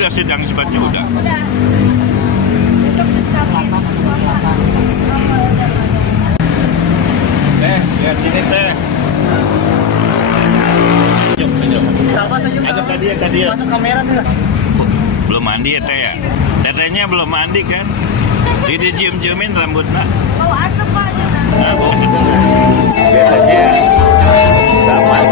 udah sidang isbatnya udah. Udah. Besok kita Teh, lihat sini teh. Senyum, senyum. Sama senyum. Ada tadi ya tadi ya. Masuk kamera tuh. Belum mandi ya teh ya? Tetehnya belum mandi kan? Jadi dicium-ciumin rambutnya. bau asap Pak. Nah, bau gitu. Biasanya damat.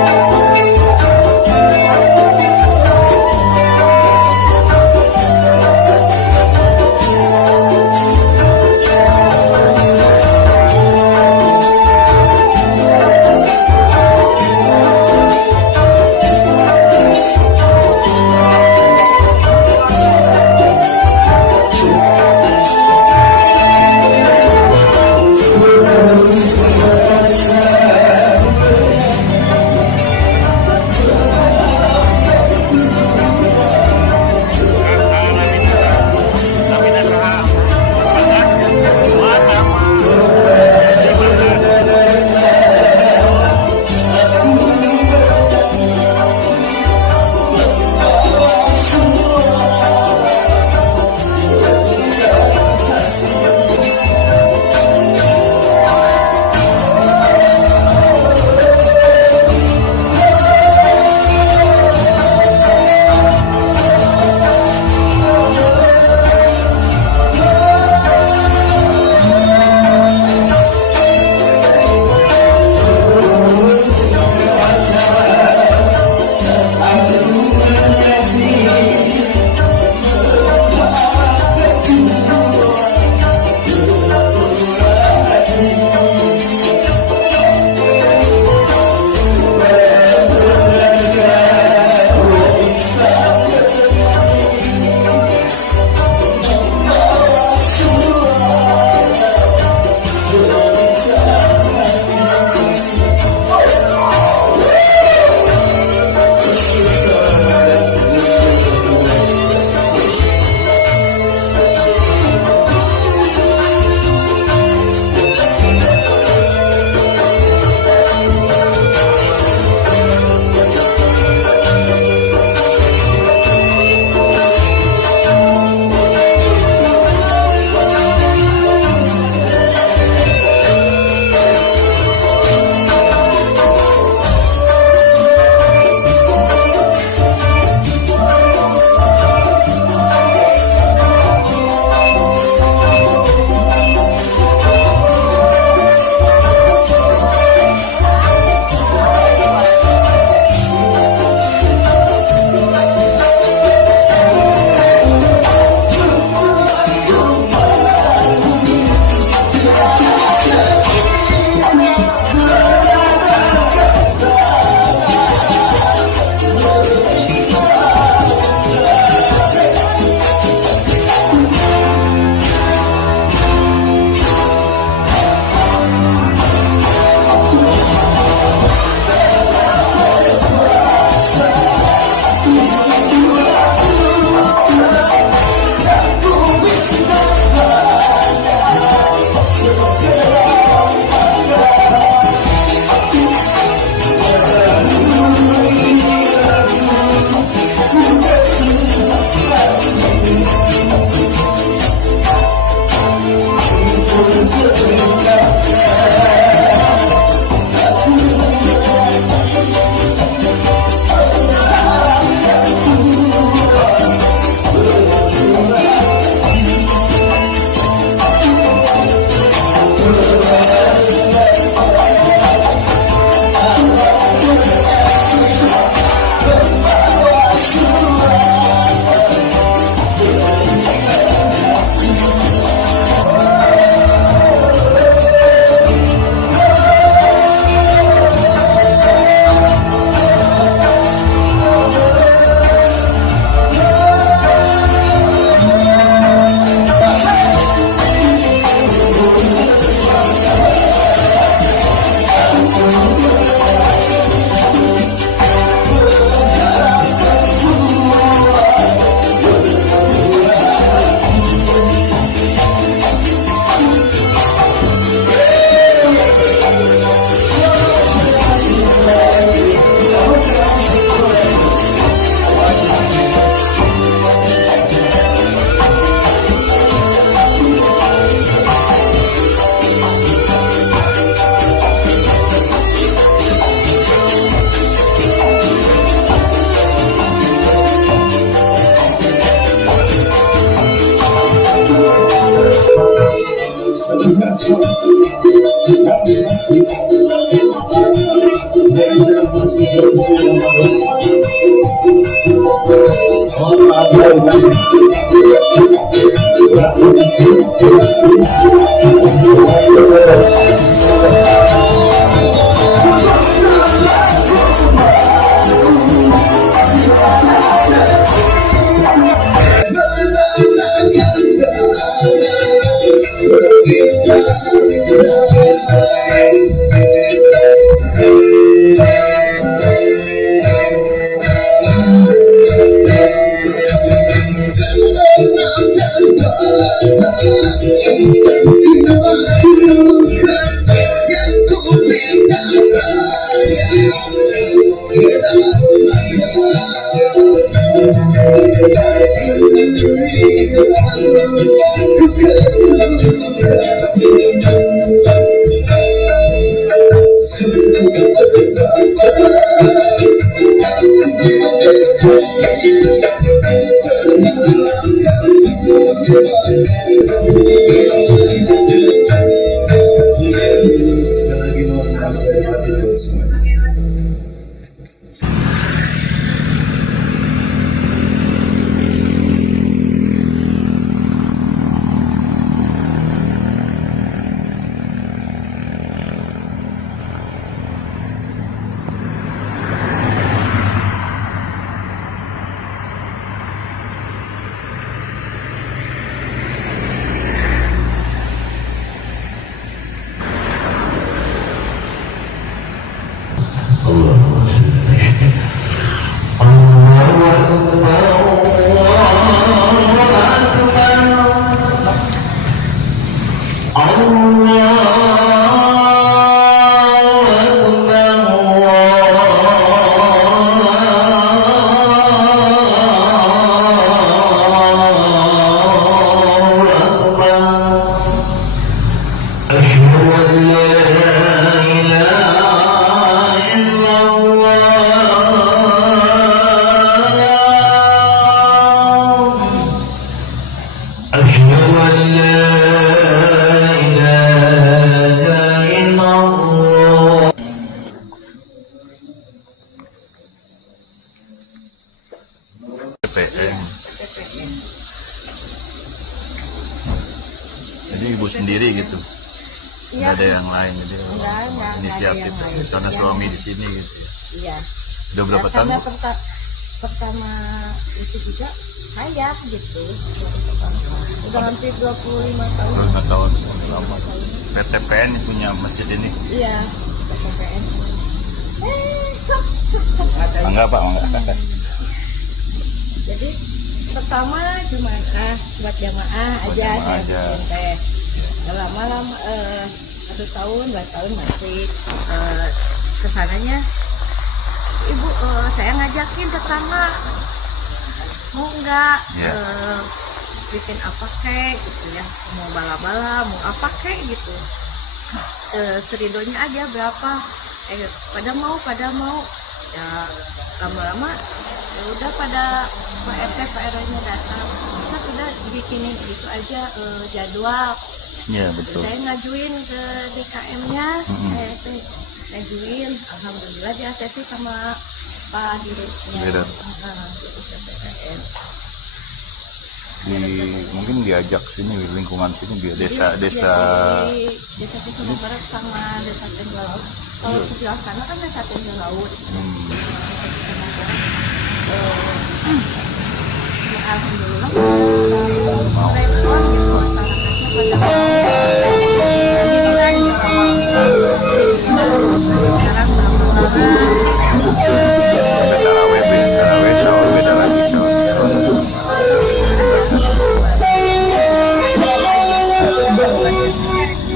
Sekali lagi mohon maaf dari hati buat semuanya. PPN. Jadi ibu sendiri gitu. Iya. Nggak ada yang lain jadi Enggak inisiatif ada yang lain. karena Iya. suami di sini gitu. Iya. Udah berapa Ya, tahun? karena Bu? pertama itu juga saya gitu. Udah hampir 25 tahun. 25 tahun lama. PTPN punya masjid ini. Iya, PPN. Sok. Enggak Pak, enggak. Jadi pertama cuma buat jamaah Buat aja jamaah saya aja. bikin teh. Lama-lama 1 tahun 2 tahun masih kesananya ibu saya ngajakin tetangga mau nggak Iya. bikin apa kek gitu ya, mau bala-bala mau apa kek gitu, seridonya aja berapa, pada mau ya. Lama-lama ya udah pada Pak RT Pak RW-nya datang, Ustaz udah bikinin gitu aja jadwal. Iya betul. Saya ngajuin ke DKM-nya, Mm-mm. saya ngajuin, alhamdulillah di ACC sama Pak Direknya. Direk. Mungkin diajak sini lingkungan sini biar desa Desa Cisumdawu Barat sama Desa Tenggel Laut. Kalau sebelah sana kan Desa Tenggel Laut. Ya, alhamdulillah respon gitu masyarakatnya pada Ada tarawih, syawal, beda lagi syawal.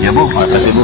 Ya Bu, makasih Bu.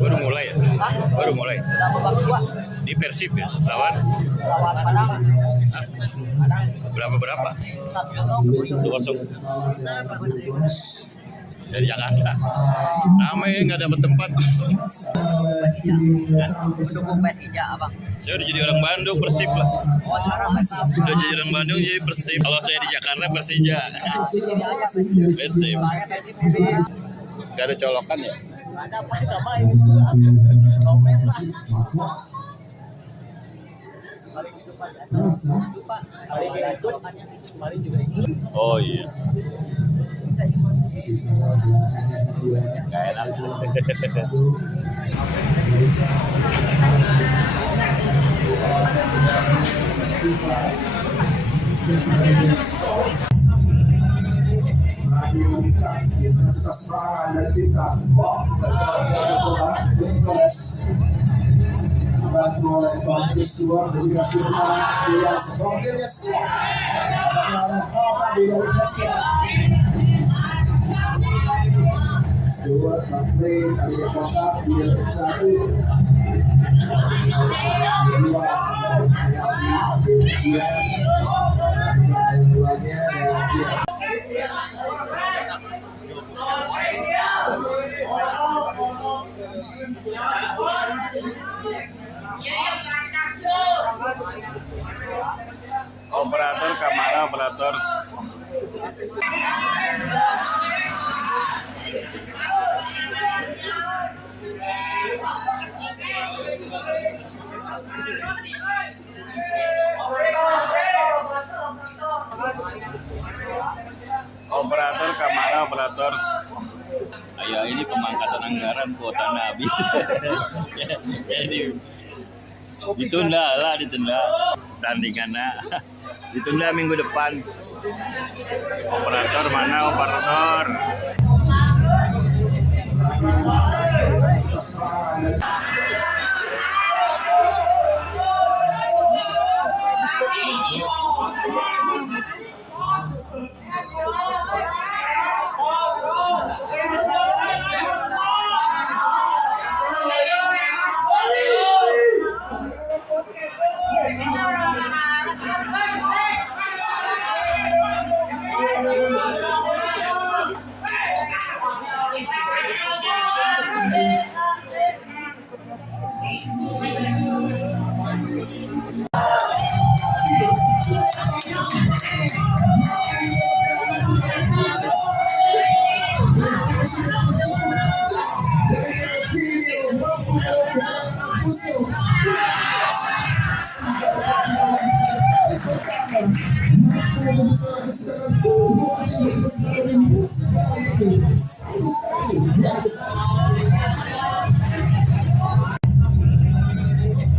Baru mulai ya? Baru mulai. Di Persib ya? Lawan? Padang. Hah? Berapa? 2-0. Dari Jakarta. Ramai nggak dapat tempat. Mendukung Persija, Abang. Saya udah jadi orang Bandung, Persib lah. Oh, sekarang Persib. Udah jadi orang Bandung jadi Persib. Kalau saya di Jakarta Persija. Persib. Persib. Gak ada colokan ya? Ada apa sama itu? Oh iya. Gak enak. Semakin meningkat intensitas serangan dari tim dibantu oleh Tom Stewart dan juga Firman Jaya sepertinya Stewart ada Fabra di dari Persia Stewart mengklaim ada kontak dia terjatuh kedua menghadapi ujian yang keduanya dan dia Operator kamera operator. Operator kamera operator. Ya ini pemangkasan anggaran kuota Nabi. Jadi ditunda lah, ditunda tandingannya. Ditunda minggu depan. Operator mana operator?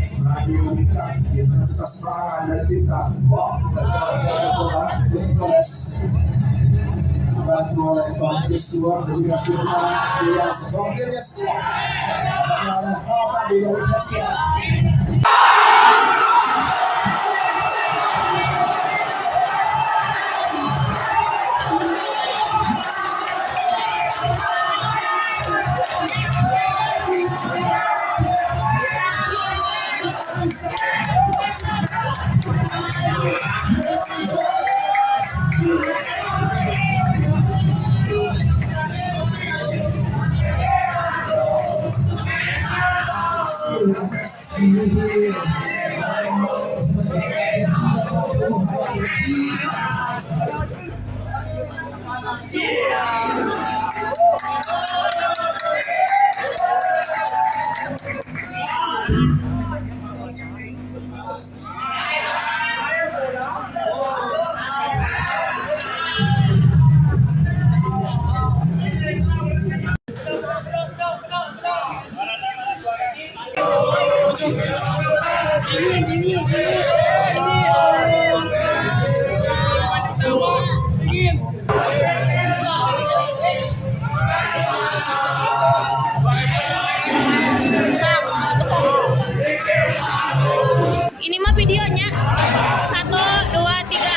Selagi meningkat intensitas serangan dari kita, bola dibantu oleh Tompkins Stewart dan juga Firman Jaya sebagai Stewart. Ada Fabri dari Persia. Ini mah videonya 1, 2, 3.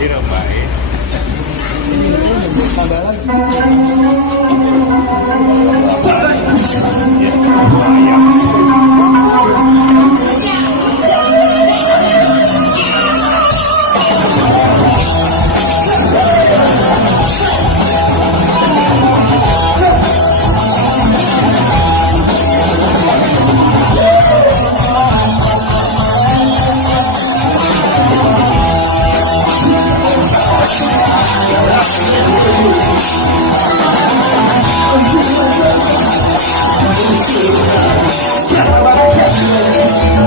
Ini baik. Thank you.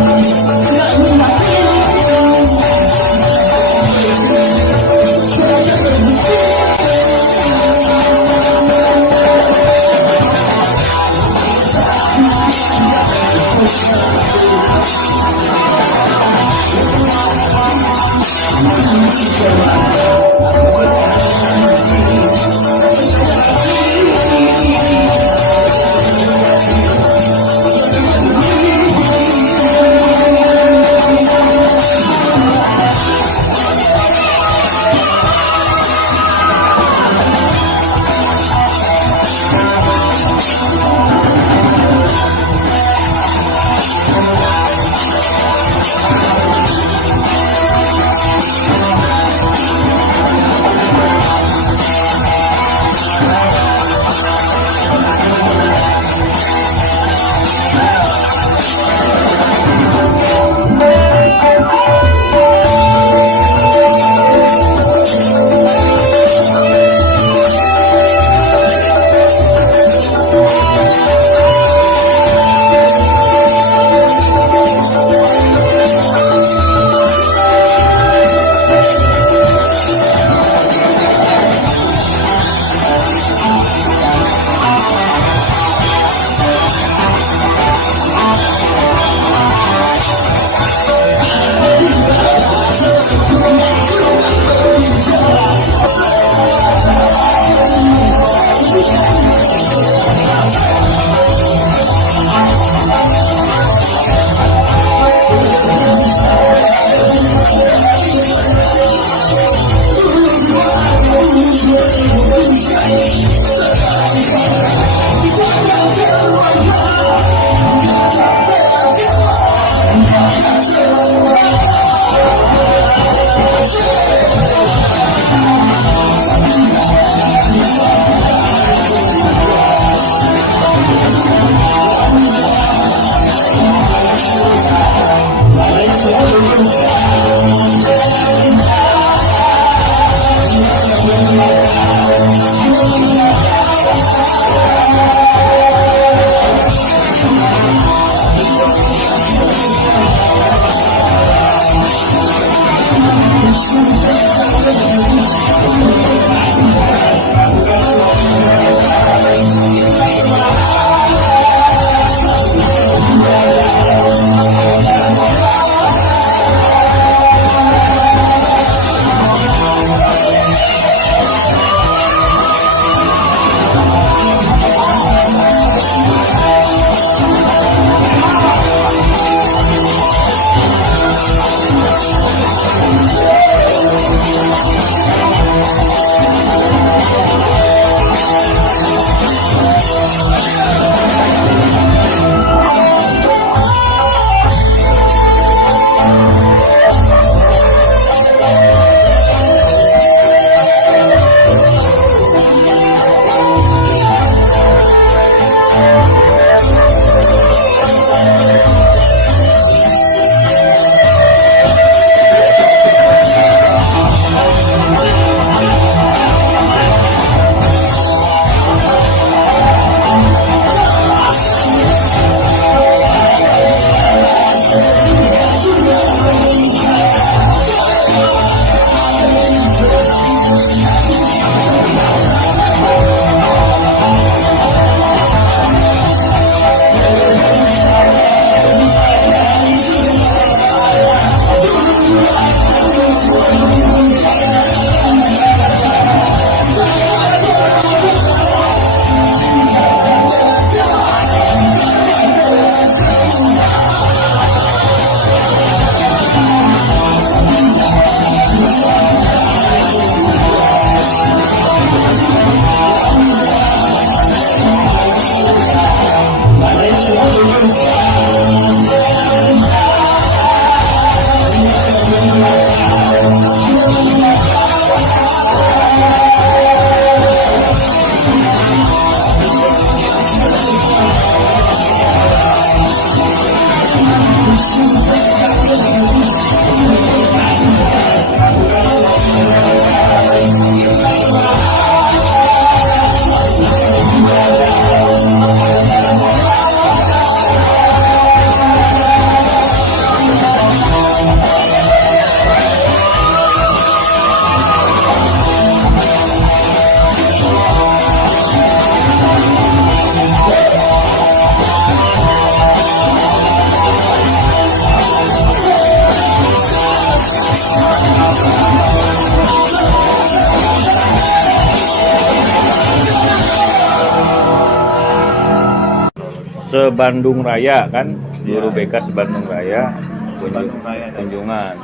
se-Bandung Raya kan, guru BK se-Bandung Raya kunjungan.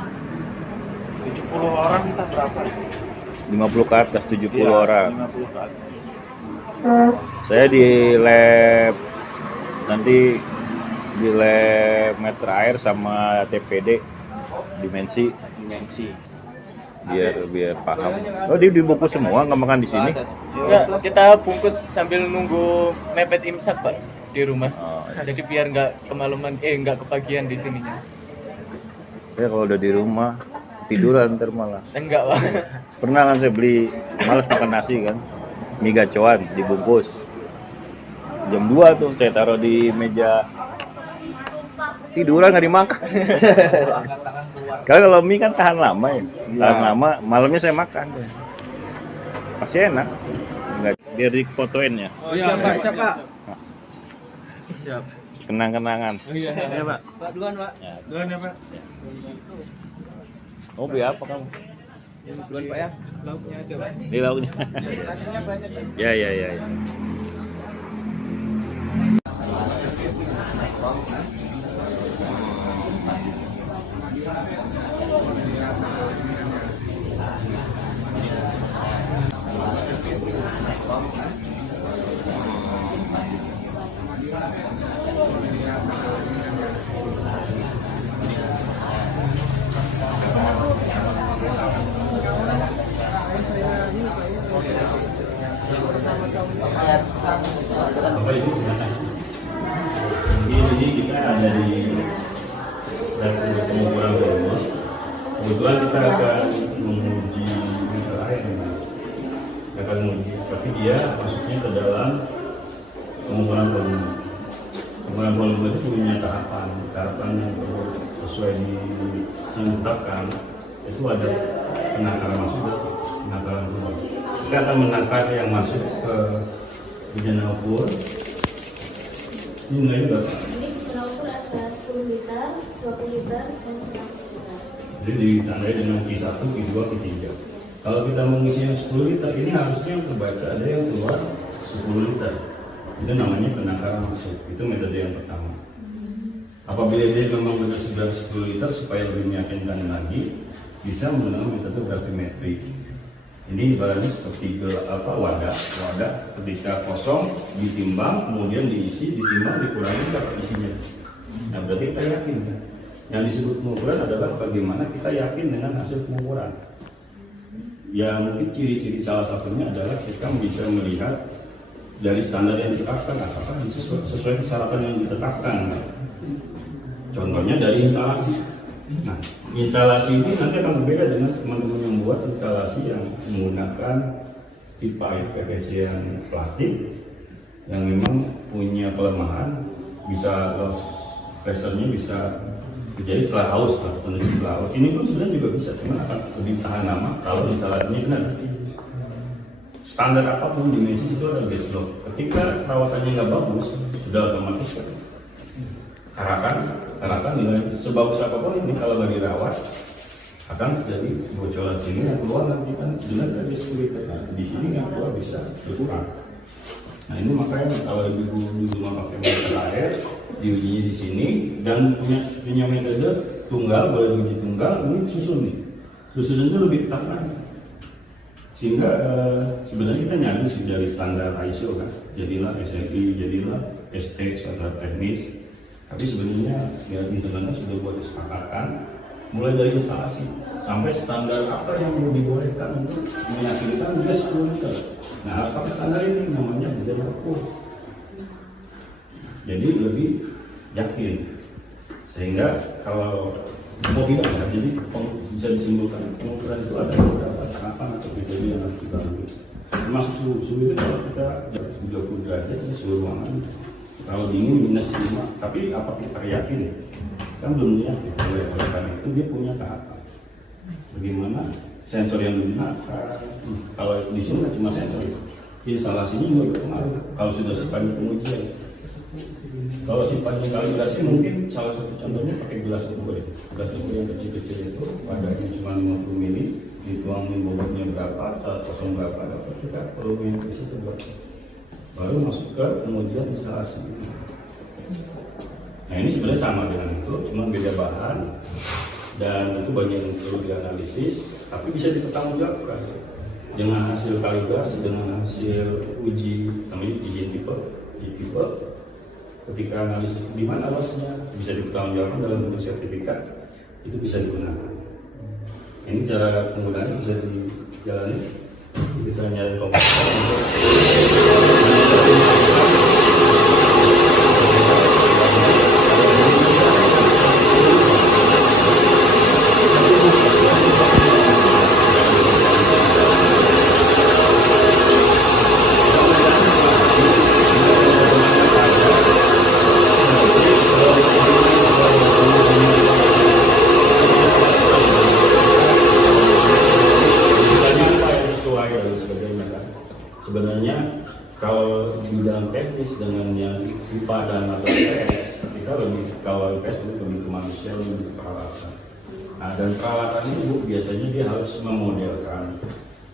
70 orang kita berapa? 50 ke atas, 70 Iya, orang. 50 ke atas. Saya di lab nanti di lab meter air sama TPD dimensi biar paham. Oh, dibungkus semua, nggak makan di sini? Enggak, kita bungkus sambil nunggu mepet imsak Pak di rumah. Oh, iya. Jadi biar nggak kemalaman, nggak kepagian di sininya. Ya kalau udah di rumah tiduran ntar malah. Enggak Pak. Pernah kan saya beli, malas makan nasi kan, mie gacoan dibungkus. Jam 2 tuh saya taruh di meja, tiduran nggak dimakan. Kalau mie kan tahan lama ya, tahan lama. Malamnya saya makan, pasti enak. Nggak biar difotoin ya. Oh, siapa? Siap. Kenang-kenangan. Iya Pak. Pak duluan Pak. Duluan ya Pak. Oh, beli apa kamu? Duluan Pak ya. Lauknya aja Pak. Di lauknya. Nasinya banyak Pak. Ya. Bapak Ibu silakan. Jadi kita ada di dapur pengukuran volume. Kebetulan kita akan menguji meter air, akan menguji, tapi dia masuknya ke dalam pengukuran volume. Pengukuran volume itu punya tahapan yang perlu sesuai yang ditetapkan. Itu ada penakaran masuk dan penakaran keluar. Kita akan menakar yang masuk ke bejana ukur. Ini nilainya berapa? Ini bejana ukur ada 10 liter, 20 liter, dan 100 liter. Jadi ditandai dengan Q1, Q2, Q3. Kalau kita mengisi yang 10 liter, ini harusnya yang terbaca ada yang keluar 10 liter. Itu namanya penakaran masuk. Itu metode yang pertama. Apabila dia memang benar sudah 10 liter, supaya lebih meyakinkan lagi, bisa menggunakan metode gravimetri. Ini ibaratnya seperti wadah ketika kosong ditimbang, kemudian diisi, ditimbang, dikurangi berapa isinya. Nah, berarti kita yakin. Yang disebut pengukuran adalah bagaimana kita yakin dengan hasil pengukuran. Ya mungkin ciri-ciri salah satunya adalah kita bisa melihat dari standar yang ditetapkan apakah sesuai persyaratan yang ditetapkan. Contohnya dari instalasi. Nah, instalasi ini nanti akan berbeda dengan teman-teman yang buat instalasi yang menggunakan tipe air PVC yang plastik yang memang punya kelemahan, bisa loss pressure-nya bisa jadi setelah haus, setelah haus. Ini pun sebenarnya juga bisa, cuma akan lebih tahan lama kalau instalasinya benar. Standar apapun dimensi itu ada deadlock. Ketika perawatannya nggak bagus, sudah otomatis karakan nilai sebagus apapun ini kalau nggak dirawat akan terjadi bocoran sini yang keluar nanti kan benar dari 10 liter. Nah, di sini yang keluar bisa berkurang. Nah ini makanya kalau ibu rumah pakai meter air diujinya di sini dan punya metode tunggal, boleh diuji tunggal, ini susunnya lebih ketat lagi. Sehingga sebenarnya kita nyari sih dari standar ISO kan, jadilah SFI, jadilah ST standar teknis. Tapi sebenarnya ya internalnya sudah buat kesepakatan mulai dari instalasi sampai standar apa yang perlu dibolehkan untuk meyakinkan dia 10 liter. Nah harus pakai standar ini namanya bejana ukur. Jadi lebih yakin. Sehingga kalau mau tidak ya, jadi bisa disimpulkan pengukuran itu ada beberapa tahapan atau metode yang harus dibangun. Termasuk suhu itu kalau kita 30 derajat di seluruh ruangan. Kalau dingin minus 5, tapi apa kita yakin? Kan belum yakin. Oleh karena itu dia punya tahapan. Bagaimana sensor yang digunakan? Kalau di sini kan cuma sensor, instalasinya juga berpengaruh. Kalau sudah sifatnya pengujian, kalau sifatnya kalibrasi mungkin salah satu contohnya pakai gelas ukur. Gelas ukur yang kecil-kecil itu padanya cuma 50 mili, dituangin bobotnya berapa, saat kosong berapa, dapat kita perlu yang di situ berapa. Baru masuk ke pengujian instalasi. Nah ini sebenarnya sama dengan itu, cuma beda bahan dan itu banyak yang perlu dianalisis, tapi bisa dipertanggungjawabkan dengan hasil kalibrasi, dengan hasil uji, namanya uji tipe, ketika analisis di mana losnya bisa dipertanggungjawabkan dalam bentuk sertifikat, itu bisa digunakan. Ini cara penggunaannya bisa dijalani, kita nyari komputer untuk sebenarnya kalau di bidang teknis dengan yang IPA dan atau IPS, kita lebih kalau IPS lebih ke manusia, lebih ke peralatan. Nah dan peralatan ini Bu biasanya dia harus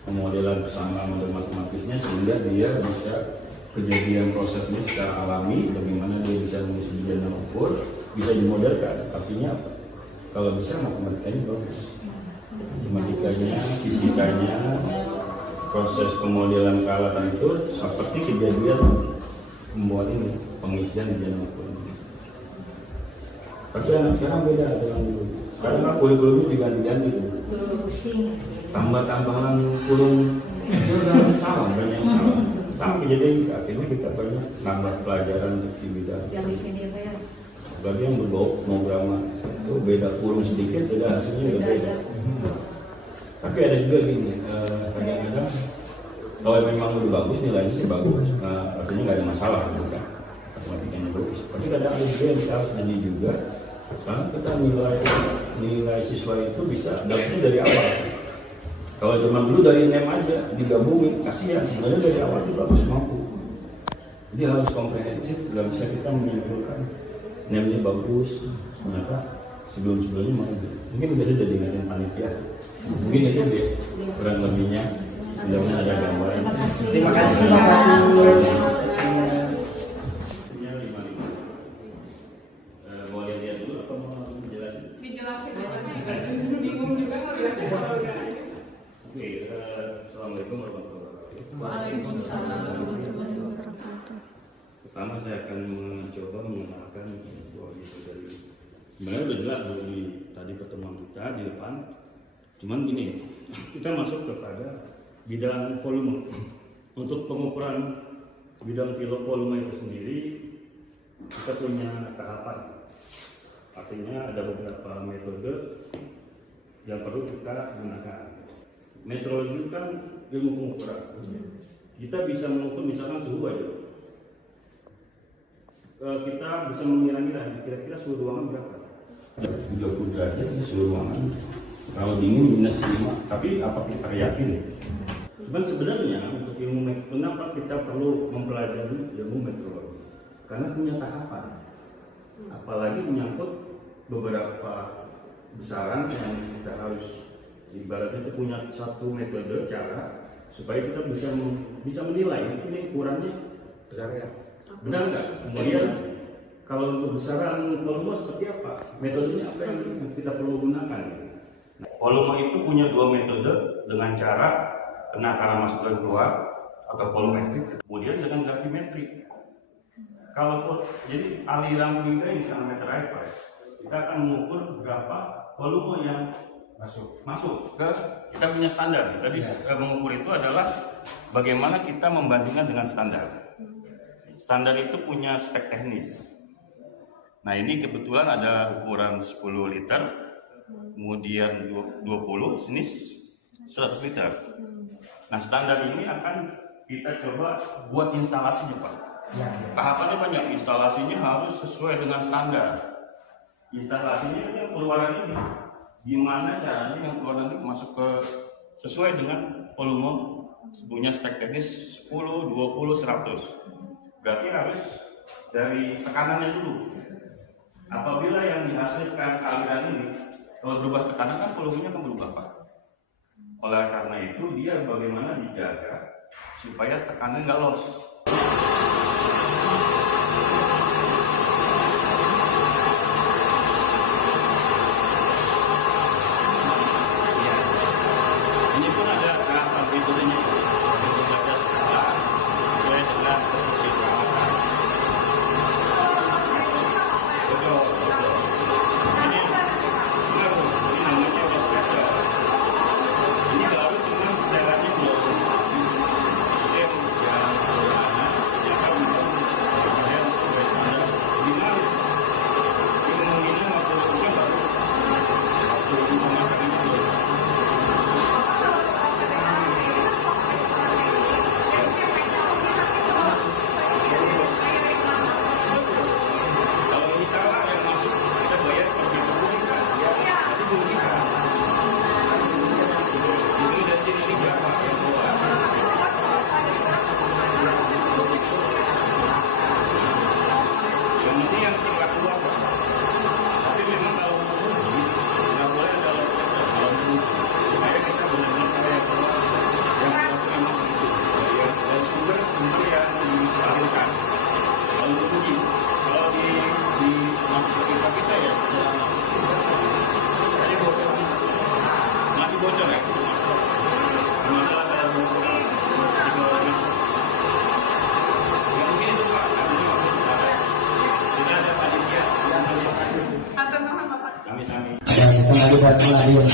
memodelan bersama model matematisnya sehingga dia bisa kejadian prosesnya secara alami, bagaimana dia bisa mengisi dan mengukur, bisa dimodelkan. Artinya apa? Kalau bisa matematikanya bagus, matematikanya, fisikanya, proses pemodelan peralatan itu seperti kejadian membuat ini pengisian di dalam kurikulum. Tapi anak sekarang beda dengan dulu. Sekarang kan kurikulumnya diganti-ganti tuh. Tambah-tambahan kurung itu udah salah, banyak yang salah. Sama kejadian akhirnya kita banyak nambah pelajaran di bidang. Yang di sini apa ya? Bagi yang berbau programa itu beda kurung sedikit, beda hasilnya udah beda. Tapi ada juga gini, kadang-kadang kalau memang udah bagus nilainya sih bagus, artinya nggak ada masalah kan, matematikanya bagus. Tapi kadang ada juga yang kita harus nanya juga, karena kita nilai siswa itu bisa dapetnya dari awal. Kalau zaman dulu dari NEM aja digabungin, kasihan sebenarnya dari awal itu bagus mampu. Jadi harus komprehensif, nggak bisa kita menyimpulkan NEM-nya bagus, ternyata sebelum-sebelumnya mau. Mungkin beda dari dengan panitia. Mungkin itu deh kurang lebihnya, mudah-mudahan ada gambaran. Terima kasih Pak Bagus. Mau lihat dulu apa mau menjelasin? Dijelasin aja, bingung juga mau lihat. Oke, assalamualaikum warahmatullahi wabarakatuh. Waalaikumsalam warahmatullahi wabarakatuh. Pertama saya akan mencoba mengenalkan bahwa itu dari sebenarnya udah jelas di tadi pertemuan kita di depan. Cuman gini, kita masuk kepada bidang volume. Untuk pengukuran bidang volume itu sendiri, kita punya tahapan. Artinya ada beberapa metode yang perlu kita gunakan. Metrologi kan ilmu pengukuran. Kita bisa mengukur misalkan suhu aja. Kita bisa mengira-ngira kira-kira suhu ruangan berapa. 30 derajat suhu ruangan. Kalau dingin minus 5, tapi apa kita yakin? Cuman sebenarnya untuk ilmu kenapa kita perlu mempelajari ilmu meteorologi? Karena punya tahapan. Apalagi menyangkut beberapa besaran yang kita harus ibaratnya itu punya satu metode cara supaya kita bisa menilai ini ukurannya besar ya. Benar nggak? Kemudian kalau untuk besaran volume seperti apa? Metodenya apa yang kita perlu gunakan? Nah, volume itu punya dua metode dengan cara penakaran masuk dan keluar atau volumetrik, kemudian dengan gravimetrik. Kalau jadi aliran fluida yang misalnya meter air, kita akan mengukur berapa volume yang masuk. Terus kita punya standar. Tadi mengukur itu adalah bagaimana kita membandingkan dengan standar. Standar itu punya spek teknis. Nah ini kebetulan ada ukuran 10 liter, kemudian 20, ini 100 liter. Nah standar ini akan kita coba buat instalasinya Pak. Tahapannya banyak, instalasinya harus sesuai dengan standar. Instalasinya yang keluaran ini, gimana caranya yang keluar nanti masuk ke sesuai dengan volume punya spek teknis 10, 20, 100. Berarti harus dari tekanannya dulu. Apabila yang dihasilkan aliran ini kalau berubah tekanan kan volumenya akan berubah Pak. Oleh karena itu dia bagaimana dijaga supaya tekanan nggak loss. kembali datang lagi yang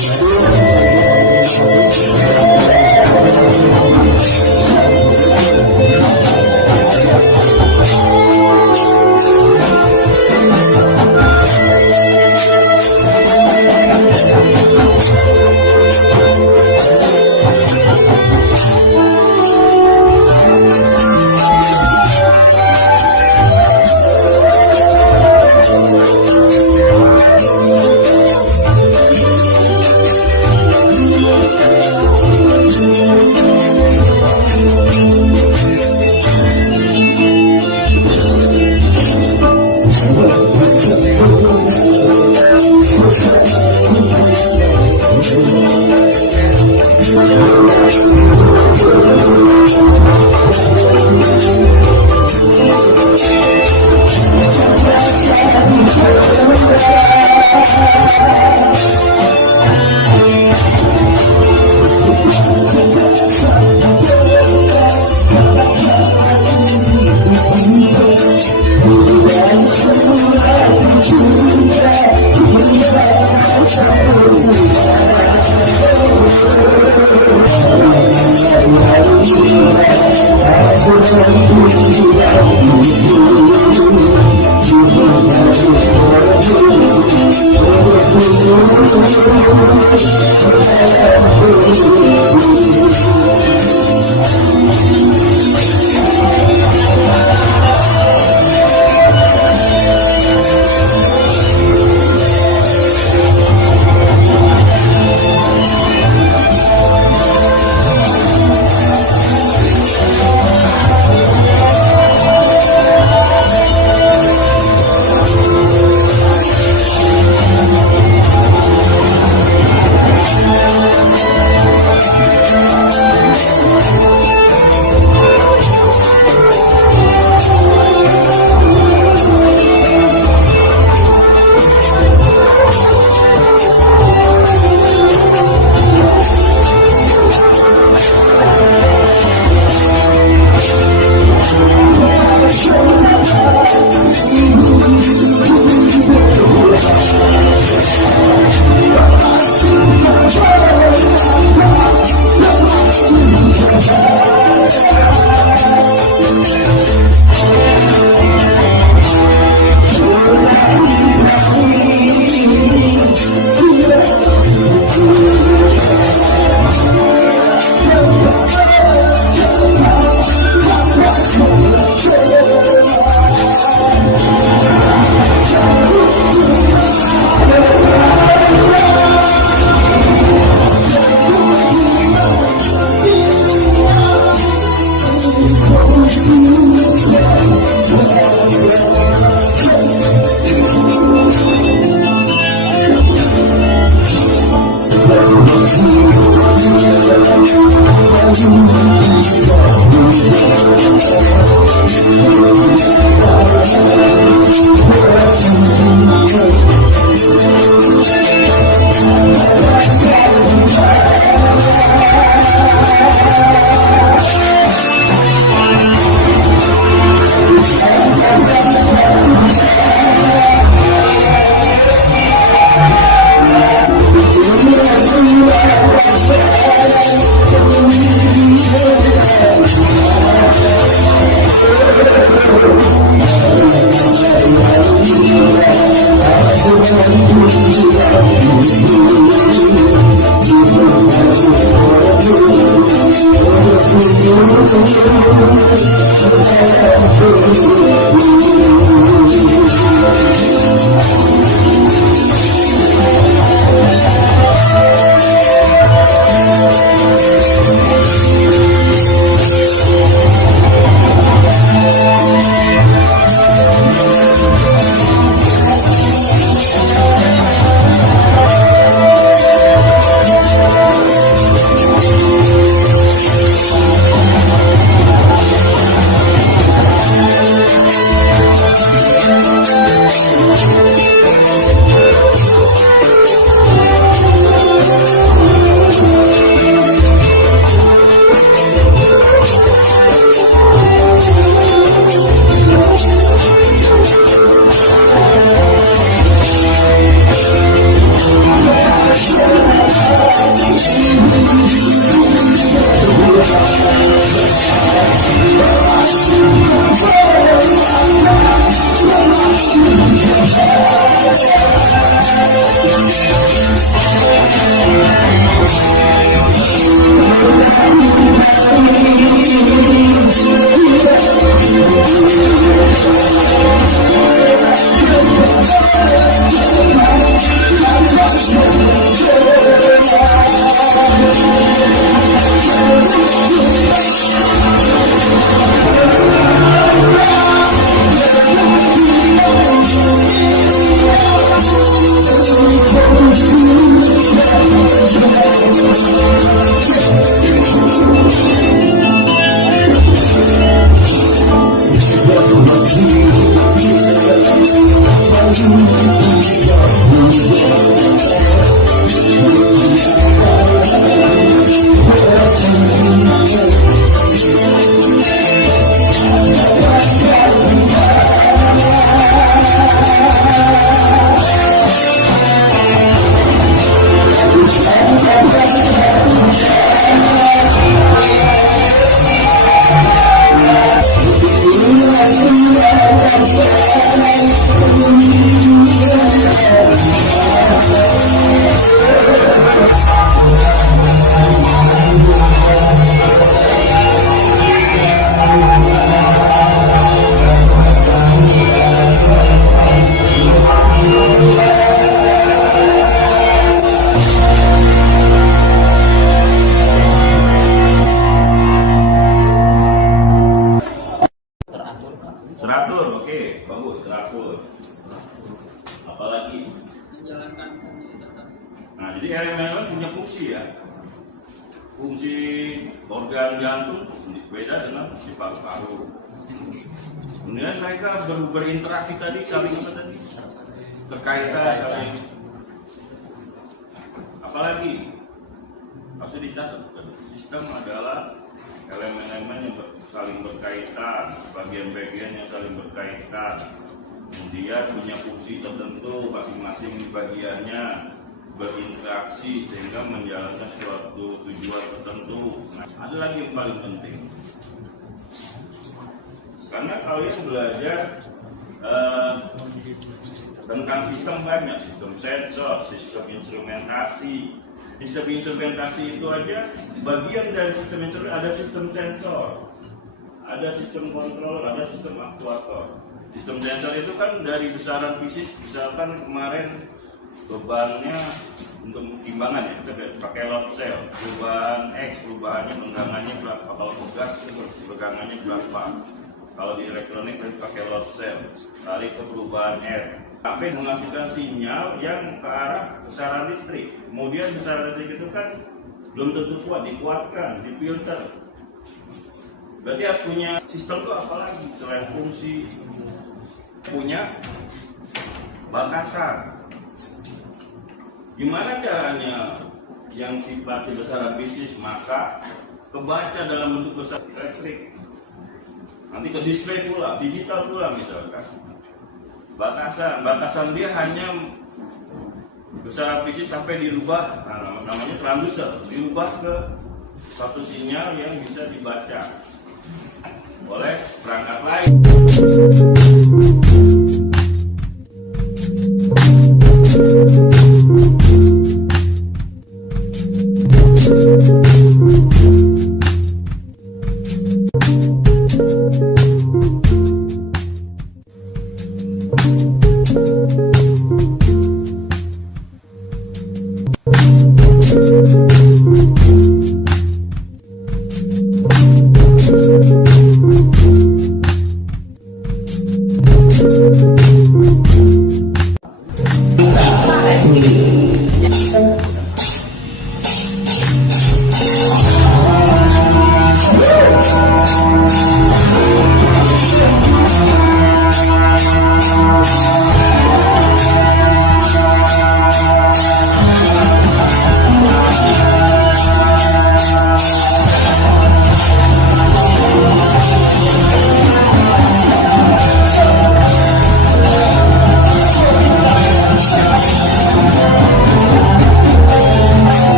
Thank you. Jadi elemen-elemen punya fungsi ya. Fungsi organ jantung beda dengan di paru-paru. Kemudian mereka berinteraksi tadi, saling apa tadi? Berkaitan, saling. Apalagi harus dicatat, sistem adalah elemen-elemen yang saling berkaitan, bagian-bagian yang saling berkaitan. Kemudian punya fungsi tertentu, masing-masing bagiannya berinteraksi sehingga menjalankan suatu tujuan tertentu. Nah, ada lagi yang paling penting, karena kalian belajar tentang sistem banyak, sistem sensor, sistem instrumentasi. Sistem instrumentasi itu aja bagian dari sistem instrumentasi, ada sistem sensor, ada sistem kontrol, ada sistem aktuator. Sistem sensor itu kan dari besaran fisik, misalkan kemarin bebannya untuk timbangan ya, kita pakai load cell, perubahan X, perubahannya pegangannya berapa, kalau pegas pegangannya berapa. Kalau di elektronik kita pakai load cell, tarik ke perubahan R, sampai menghasilkan sinyal yang ke arah besaran listrik. Kemudian besaran listrik itu kan belum tentu kuat, dikuatkan, difilter. Berarti harus punya sistem itu apa lagi selain fungsi, punya batasan. Gimana caranya yang sifatnya besaran bisnis maka kebaca dalam bentuk besaran elektrik, nanti ke display pula, digital pula misalkan. Batasan dia hanya besaran bisnis sampai dirubah, namanya transducer, dirubah ke satu sinyal yang bisa dibaca oleh perangkat lain.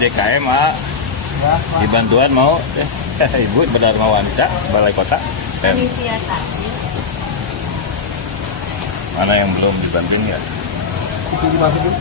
DKM, ah. Di bantuan mau Ibu Dharma Wanita Balai Kota. Mana yang belum dibantuin ya? Itu dimasukin.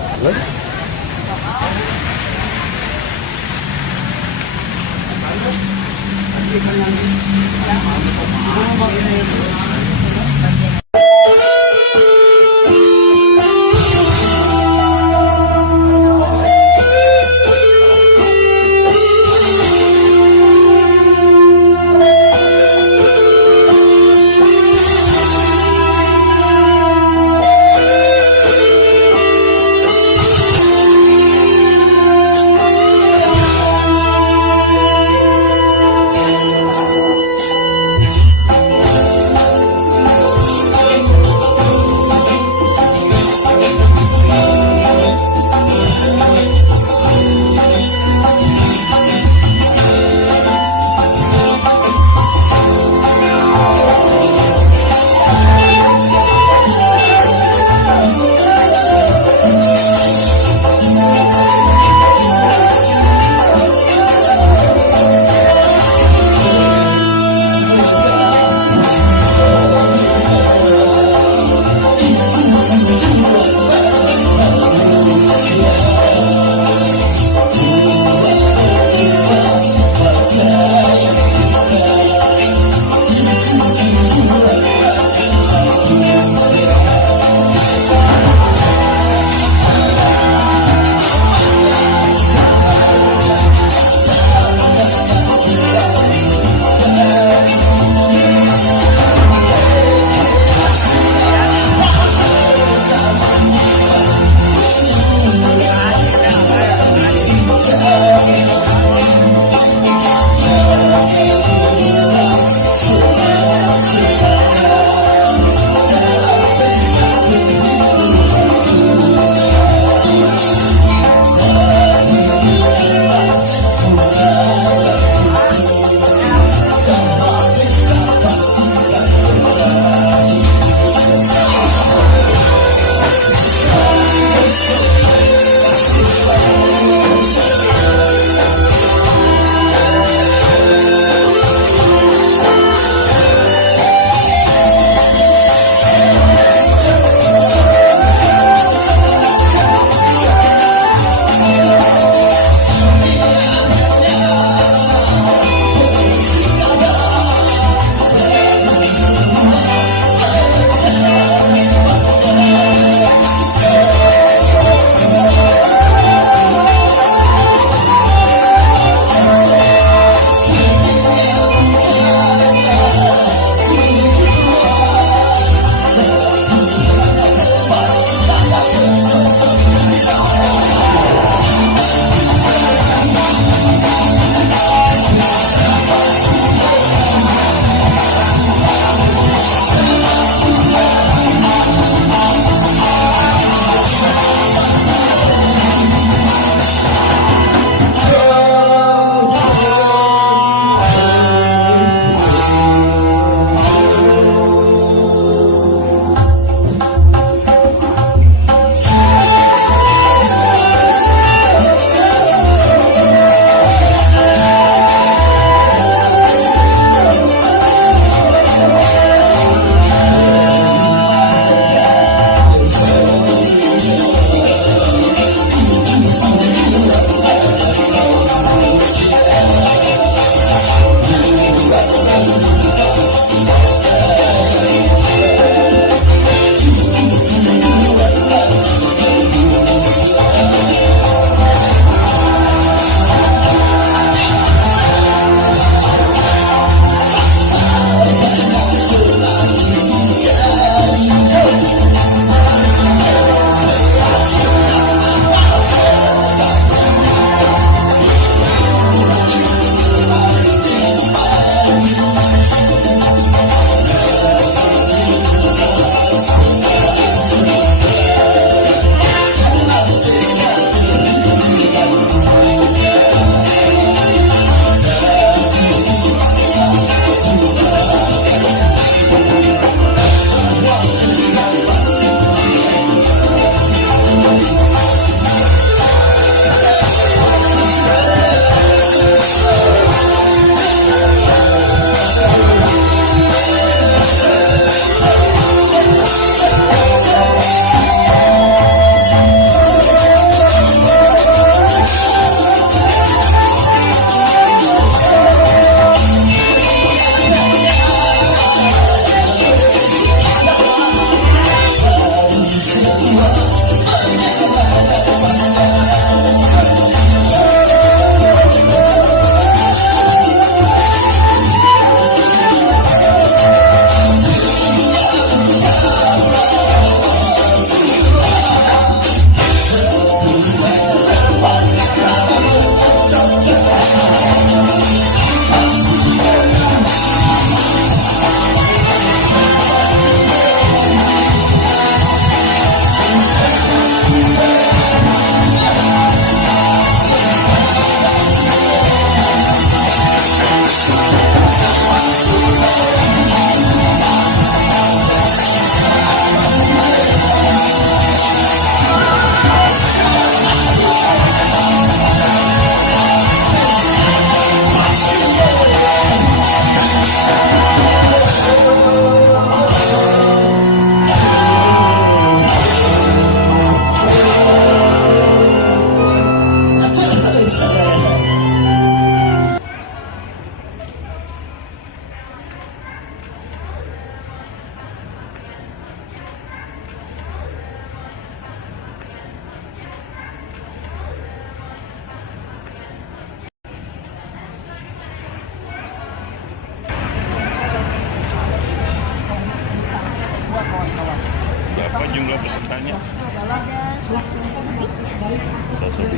Sasabi.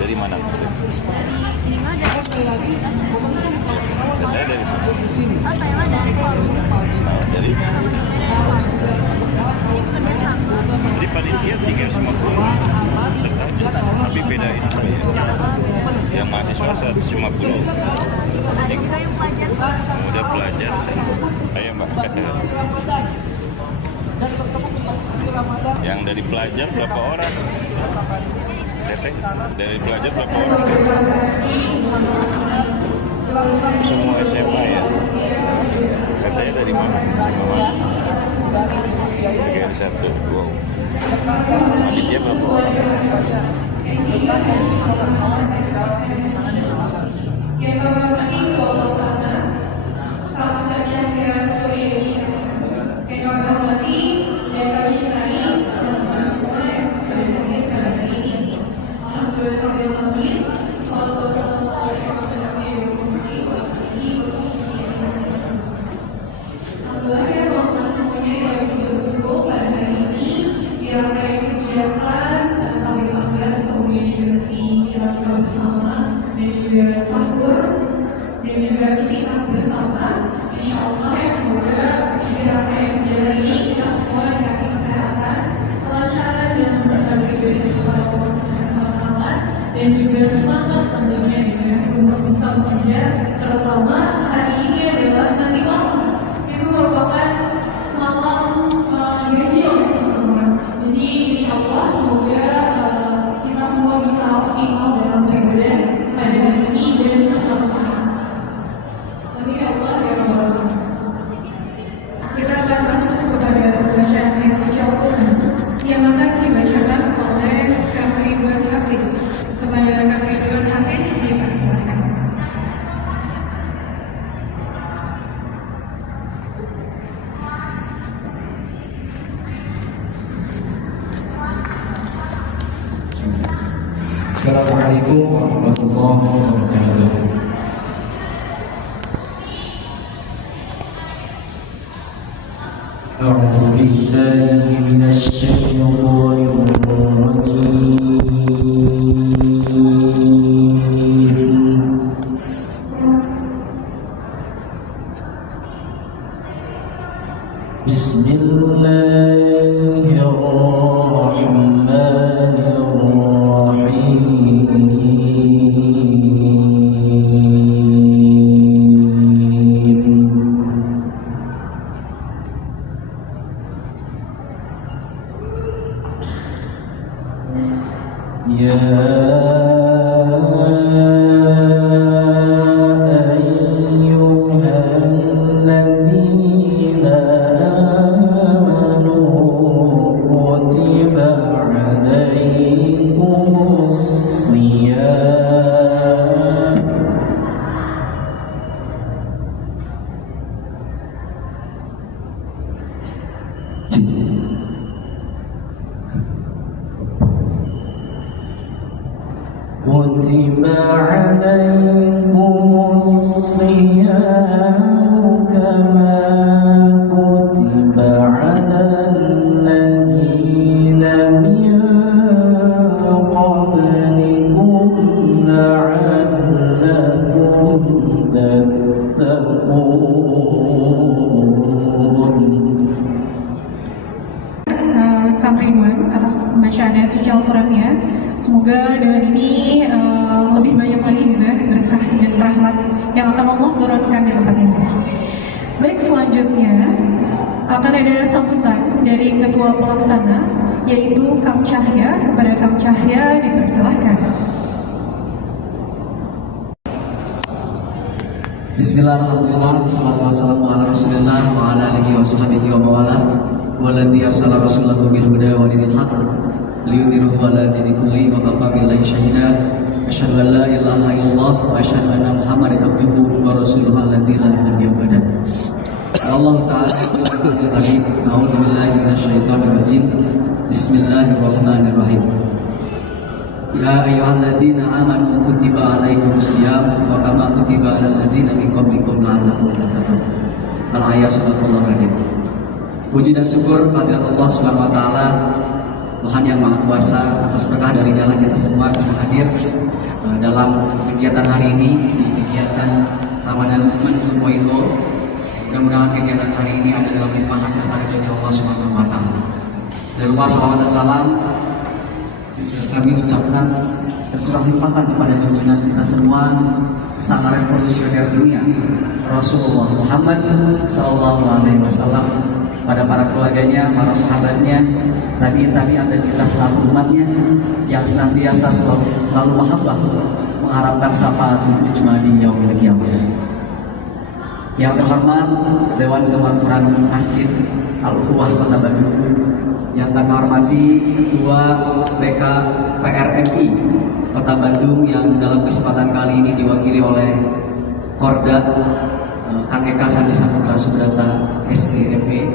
Dari mana? Dari ini mah dari universitas. Dan saya dari mana? Oh, saya mah dari Polri. Dari? Ini kerja sama. Jadi panitia 3 semua peserta aja, tapi beda ini apa ya? Yang mahasiswa 150. Ada juga yang pelajar sama. Udah pelajar. Ayo Mbak. Yang dari pelajar berapa orang? Teteh, dari pelajar berapa orang? Semua SMA ya? Katanya dari mana? Dari 1. Wow. Panitia berapa orang? Dan juga semangat tentunya untuk bisa bekerja, terutama hari ini adalah nanti malam. Itu merupakan malam ganjil, teman-teman. Jadi insya Allah semoga kita semua bisa optimal dalam beribadah pada hari ini dan seterusnya. Amin ya Allah ya Rabbal Alamin. Kita akan masuk kepada bacaan ayat suci Al-Quran yang akan dibacakan oleh Kak Ridwan Hafiz. Kepada Kak Ridwan Hafiz dipersilakan. Assalamualaikum warahmatullahi wabarakatuh. A'udzu billahi minasy syaithanir rajim. كتب عليكم الصيام كما كتب على الذين من قبلكم لعلكم تتقون. Kang Ridwan atas pembacaan ayat suci Al-Qurannya. Semoga dengan ini lebih banyak lagi berkah dan rahmat yang akan Allah turunkan di tempat ini. Baik, selanjutnya akan ada sambutan dari Ketua Pelaksana yaitu Kang Cahya. Kepada Kang Cahya dipersilahkan. Bismillahirrahmanirrahim. Wassalamualaikum warahmatullahi wabarakatuh. Wa ala alihi wa sahbihi wa mawala. Waladhi arsala rasulahu bil huda wa dinil haq liyudhhirahu ala dini kulli wa kafa billahi shahida. Asyhadu an la ilaha illallah wa asyhadu anna Muhammadan abduhu wa rasuluhu alladzi la nabiyya ba'dahu. Allah ta'ala al-azim. A'udzu billahi minasyaitonir rajim. Bismillahirrahmanirrahim. Ya ayyuhalladzina amanu kutiba alaikumusiyam wa kama kutiba alal ladzina min qablikum la'allakum tattaqun. Al-ayat sadaqallahu adzim. Puji dan syukur kehadirat Allah Subhanahu wa taala Tuhan yang Maha Kuasa atas berkah darinya lah kita semua bisa hadir dalam kegiatan hari ini di kegiatan Ramadan Movement 2.0. Mudah-mudahan kegiatan hari ini ada dalam limpahan serta ridhonya Allah Subhanahu wa Ta'ala. Dan lupa salawat dan salam kami ucapkan tercurah limpahkan kepada junjungan kita semua, sang revolusioner dunia Rasulullah Muhammad SAW, pada para keluarganya, para sahabatnya, tabi'in dan kita selaku umatnya yang senantiasa selalu mahabbah mengharapkan syafaatul ujma di yaumil qiyamah. Yang terhormat Dewan Kemakmuran Masjid Al-Ukhuwah Kota Bandung, yang kami hormati Ketua BK PRMI Kota Bandung yang dalam kesempatan kali ini diwakili oleh Korda Kang Eka Sandi Saputra Subrata SDMP,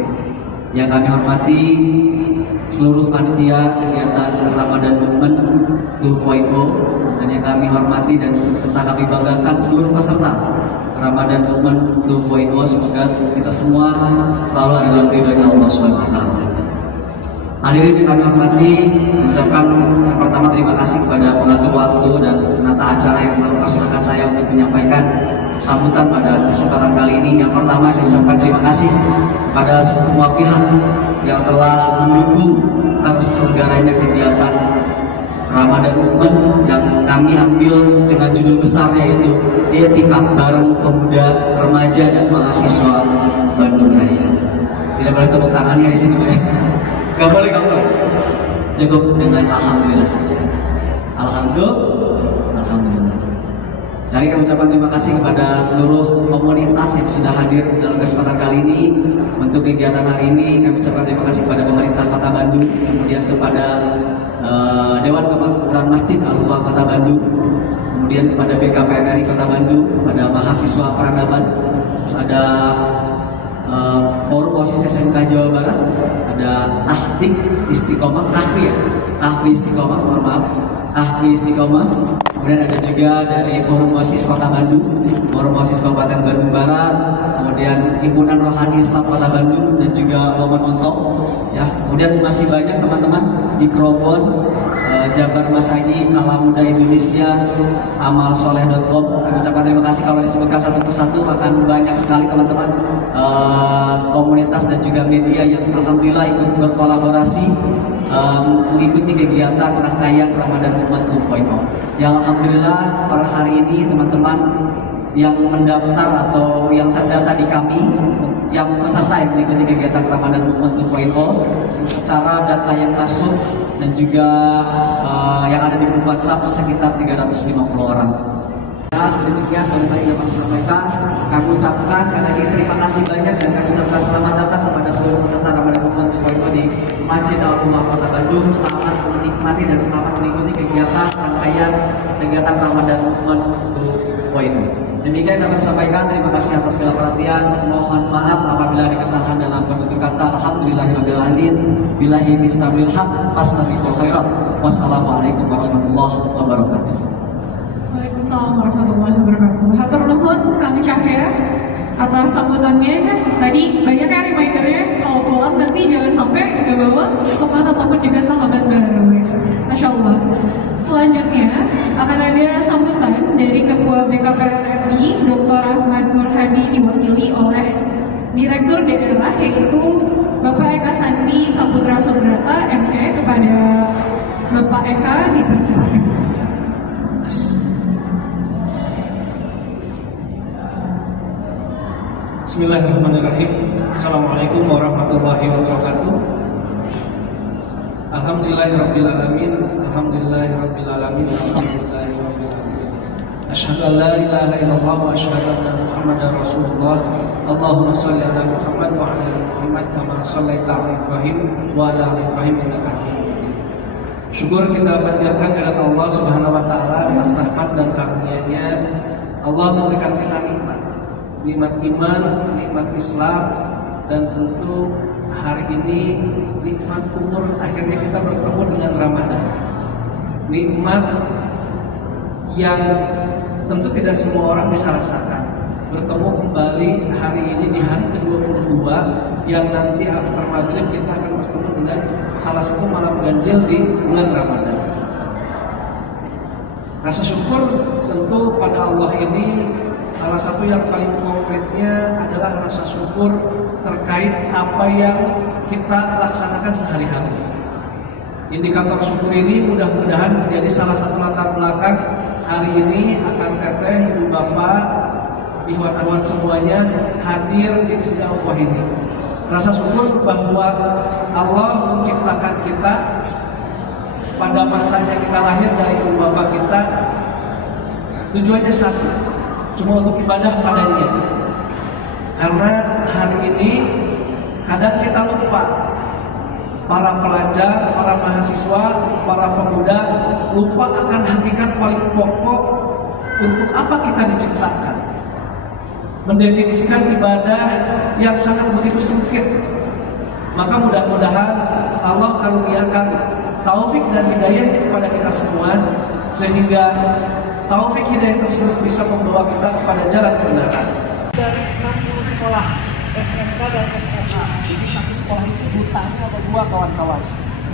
yang kami hormati seluruh panitia kegiatan Ramadan Movement 2.0, dan yang kami hormati dan serta kami banggakan seluruh peserta Ramadan Movement 2.0. Semoga kita semua selalu ada dalam ridhonya Allah Subhanahu wa Ta'ala. Hadirin yang kami hormati, mengucapkan yang pertama terima kasih kepada pengatur waktu dan penata acara yang telah mempersilahkan saya untuk menyampaikan sambutan pada kesempatan kali ini. Yang pertama saya ucapkan terima kasih kepada semua pihak yang telah mendukung terselenggaranya kegiatan Ramadan Movement yang kami ambil dengan judul besar, yaitu I'tikaf Bareng Pemuda, Remaja dan Mahasiswa Bandung Raya. Tidak boleh tepuk tangannya di sini, Gak boleh. Cukup dengan alhamdulillah saja. Alhamdulillah. Jadi kami ucapkan terima kasih kepada seluruh komunitas yang sudah hadir dalam kesempatan kali ini untuk kegiatan hari ini. Kami ucapkan terima kasih kepada pemerintah Kota Bandung, kemudian kepada Dewan Kemakmuran Masjid Al-Ukhuwah Kota Bandung, kemudian kepada BKPMRI Kota Bandung, kepada mahasiswa peradaban, terus ada Forum OSIS SMK Jawa Barat, ada Tahfidz Istiqomah, Tahfidz Istiqomah, mohon maaf, Tahfidz Istiqomah. Kemudian ada juga dari Forum OSIS Kota Bandung, Forum OSIS Kabupaten Bandung Barat, kemudian Himpunan Rohani Islam Kota Bandung, dan juga Loman Untuk. Ya, kemudian masih banyak teman-teman di Krobon, Jabar Masaji, Alam Muda Indonesia, amalsoleh.com. Kami ucapkan terima kasih. Kalau disebutkan satu persatu akan banyak sekali teman-teman komunitas dan juga media yang alhamdulillah ikut berkolaborasi mengikuti kegiatan rangkaian Ramadan Movement 2.0. Yang alhamdulillah pada hari ini teman-teman yang mendaftar atau yang terdata di kami, yang peserta yang mengikuti kegiatan Ramadan Movement 2.0, secara data yang masuk dan juga yang ada di grup WhatsApp sekitar 350 orang. Demikian yang saya dapat sampaikan. Kami ucapkan sekali lagi terima kasih banyak dan kami ucapkan selamat datang kepada seluruh peserta Ramadan Movement 2.0 di Masjid Al-Ukhuwah Kota Bandung. Selamat menikmati dan selamat mengikuti kegiatan rangkaian kegiatan Ramadan Movement 2.0. Demikian dapat sampaikan. Terima kasih atas segala perhatian. Mohon maaf apabila ada kesalahan dalam penutur kata. Alhamdulillahirabbil alamin. Billahi bistabil haq. Fastabiqul khairat. Wassalamualaikum warahmatullahi wabarakatuh. Waalaikumsalam warahmatullahi wabarakatuh. Hatur nuhun Kang Cahya atas sambutannya. Tadi banyak ya remindernya, kalau pulang nanti jangan sampai ke bawah teman ataupun juga sahabat baru. Masya Allah. Selanjutnya akan ada sambutan dari Ketua BKPRMI Dr. Ahmad Nur Hadi, diwakili oleh Direktur Daerah yaitu Bapak Eka Sandi Saputra Subrata ME. Kepada Bapak Eka dipersilakan. Bismillahirrahmanirrahim. Assalamualaikum warahmatullahi wabarakatuh. Alhamdulillahirabbil alamin. Alhamdulillahirabbil alamin. Alhamdulillahirabbil alamin. Asyhadu an la ilaha illallah wa asyhadu anna Muhammadar Rasulullah. Allahumma shalli ala Muhammad wa ala ali Muhammad kama shallaita ala Ibrahim wa ala ali Ibrahim innaka Hamidum Majid. Syukur kita panjatkan kepada Allah Subhanahu wa taala atas rahmat dan karunia-Nya. Allah memberikan kita nikmat iman, nikmat Islam, dan tentu hari ini nikmat umur, akhirnya kita bertemu dengan Ramadan. Nikmat yang tentu tidak semua orang bisa rasakan. Bertemu kembali hari ini di hari ke-22 yang nanti after maghrib kita akan bertemu dengan salah satu malam ganjil di bulan Ramadan. Rasa syukur tentu pada Allah ini salah satu yang paling konkretnya adalah rasa syukur terkait apa yang kita laksanakan sehari-hari. Indikator syukur ini mudah-mudahan menjadi salah satu latar belakang hari ini akan teteh, ibu bapak, ikhwan-ikhwan semuanya hadir di masjid Al-Quwah ini. Rasa syukur bahwa Allah menciptakan kita pada masanya kita lahir dari ibu bapak kita, tujuannya satu, cuma untuk ibadah padanya. Karena hari ini kadang kita lupa, para pelajar, para mahasiswa, para pemuda lupa akan hakikat paling pokok untuk apa kita diciptakan. Mendefinisikan ibadah yang sangat begitu sempit. Maka mudah-mudahan Allah karuniakan taufik dan hidayahnya kepada kita semua, sehingga taufik hidayah tersebut bisa membawa kita kepada jalan kebenaran. Dari 60 sekolah SMK dan SMA, jadi satu sekolah itu hutangnya ada 2 kawan-kawan.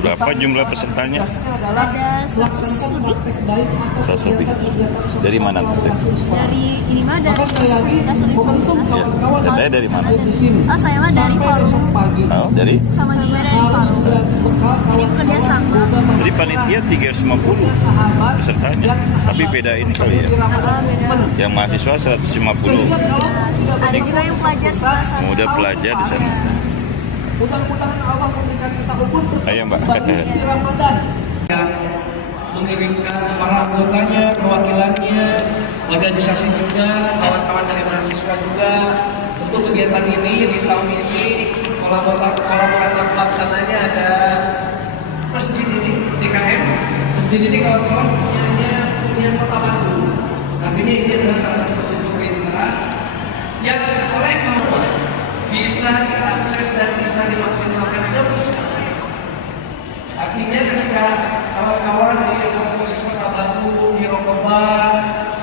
Berapa jumlah pesertanya? Ada 100 lebih. 100 lebih. Dari mana Teteh? Dari ini mah dari komunitas universitas. Ya. Teteh dari mana? Oh, saya mah dari Palu. Oh, dari? Sama juga dari Palu. Ini bekerja sama. Jadi panitia 350 pesertanya. Tapi beda ini kali ya. Yang mahasiswa 150. Ada juga yang pelajar sama. Udah pelajar di sana. Mudah-mudahan Allah memberikan kita umur Ayo Mbak. di Ramadan. Yang mengirimkan para anggotanya, perwakilannya, organisasi juga, kawan-kawan dari mahasiswa juga. Untuk kegiatan ini di tahun ini kolaborator pelaksananya ada masjid ini DKM. Masjid ini kawan-kawan punya Kota Bandung. Artinya ini adalah salah satu masjid pemerintah yang oleh kawan bisa diakses dan bisa dimaksimalkan sepenuhnya. Artinya ketika kawan-kawan dari Universitas Kota Bandung, di Rokoba,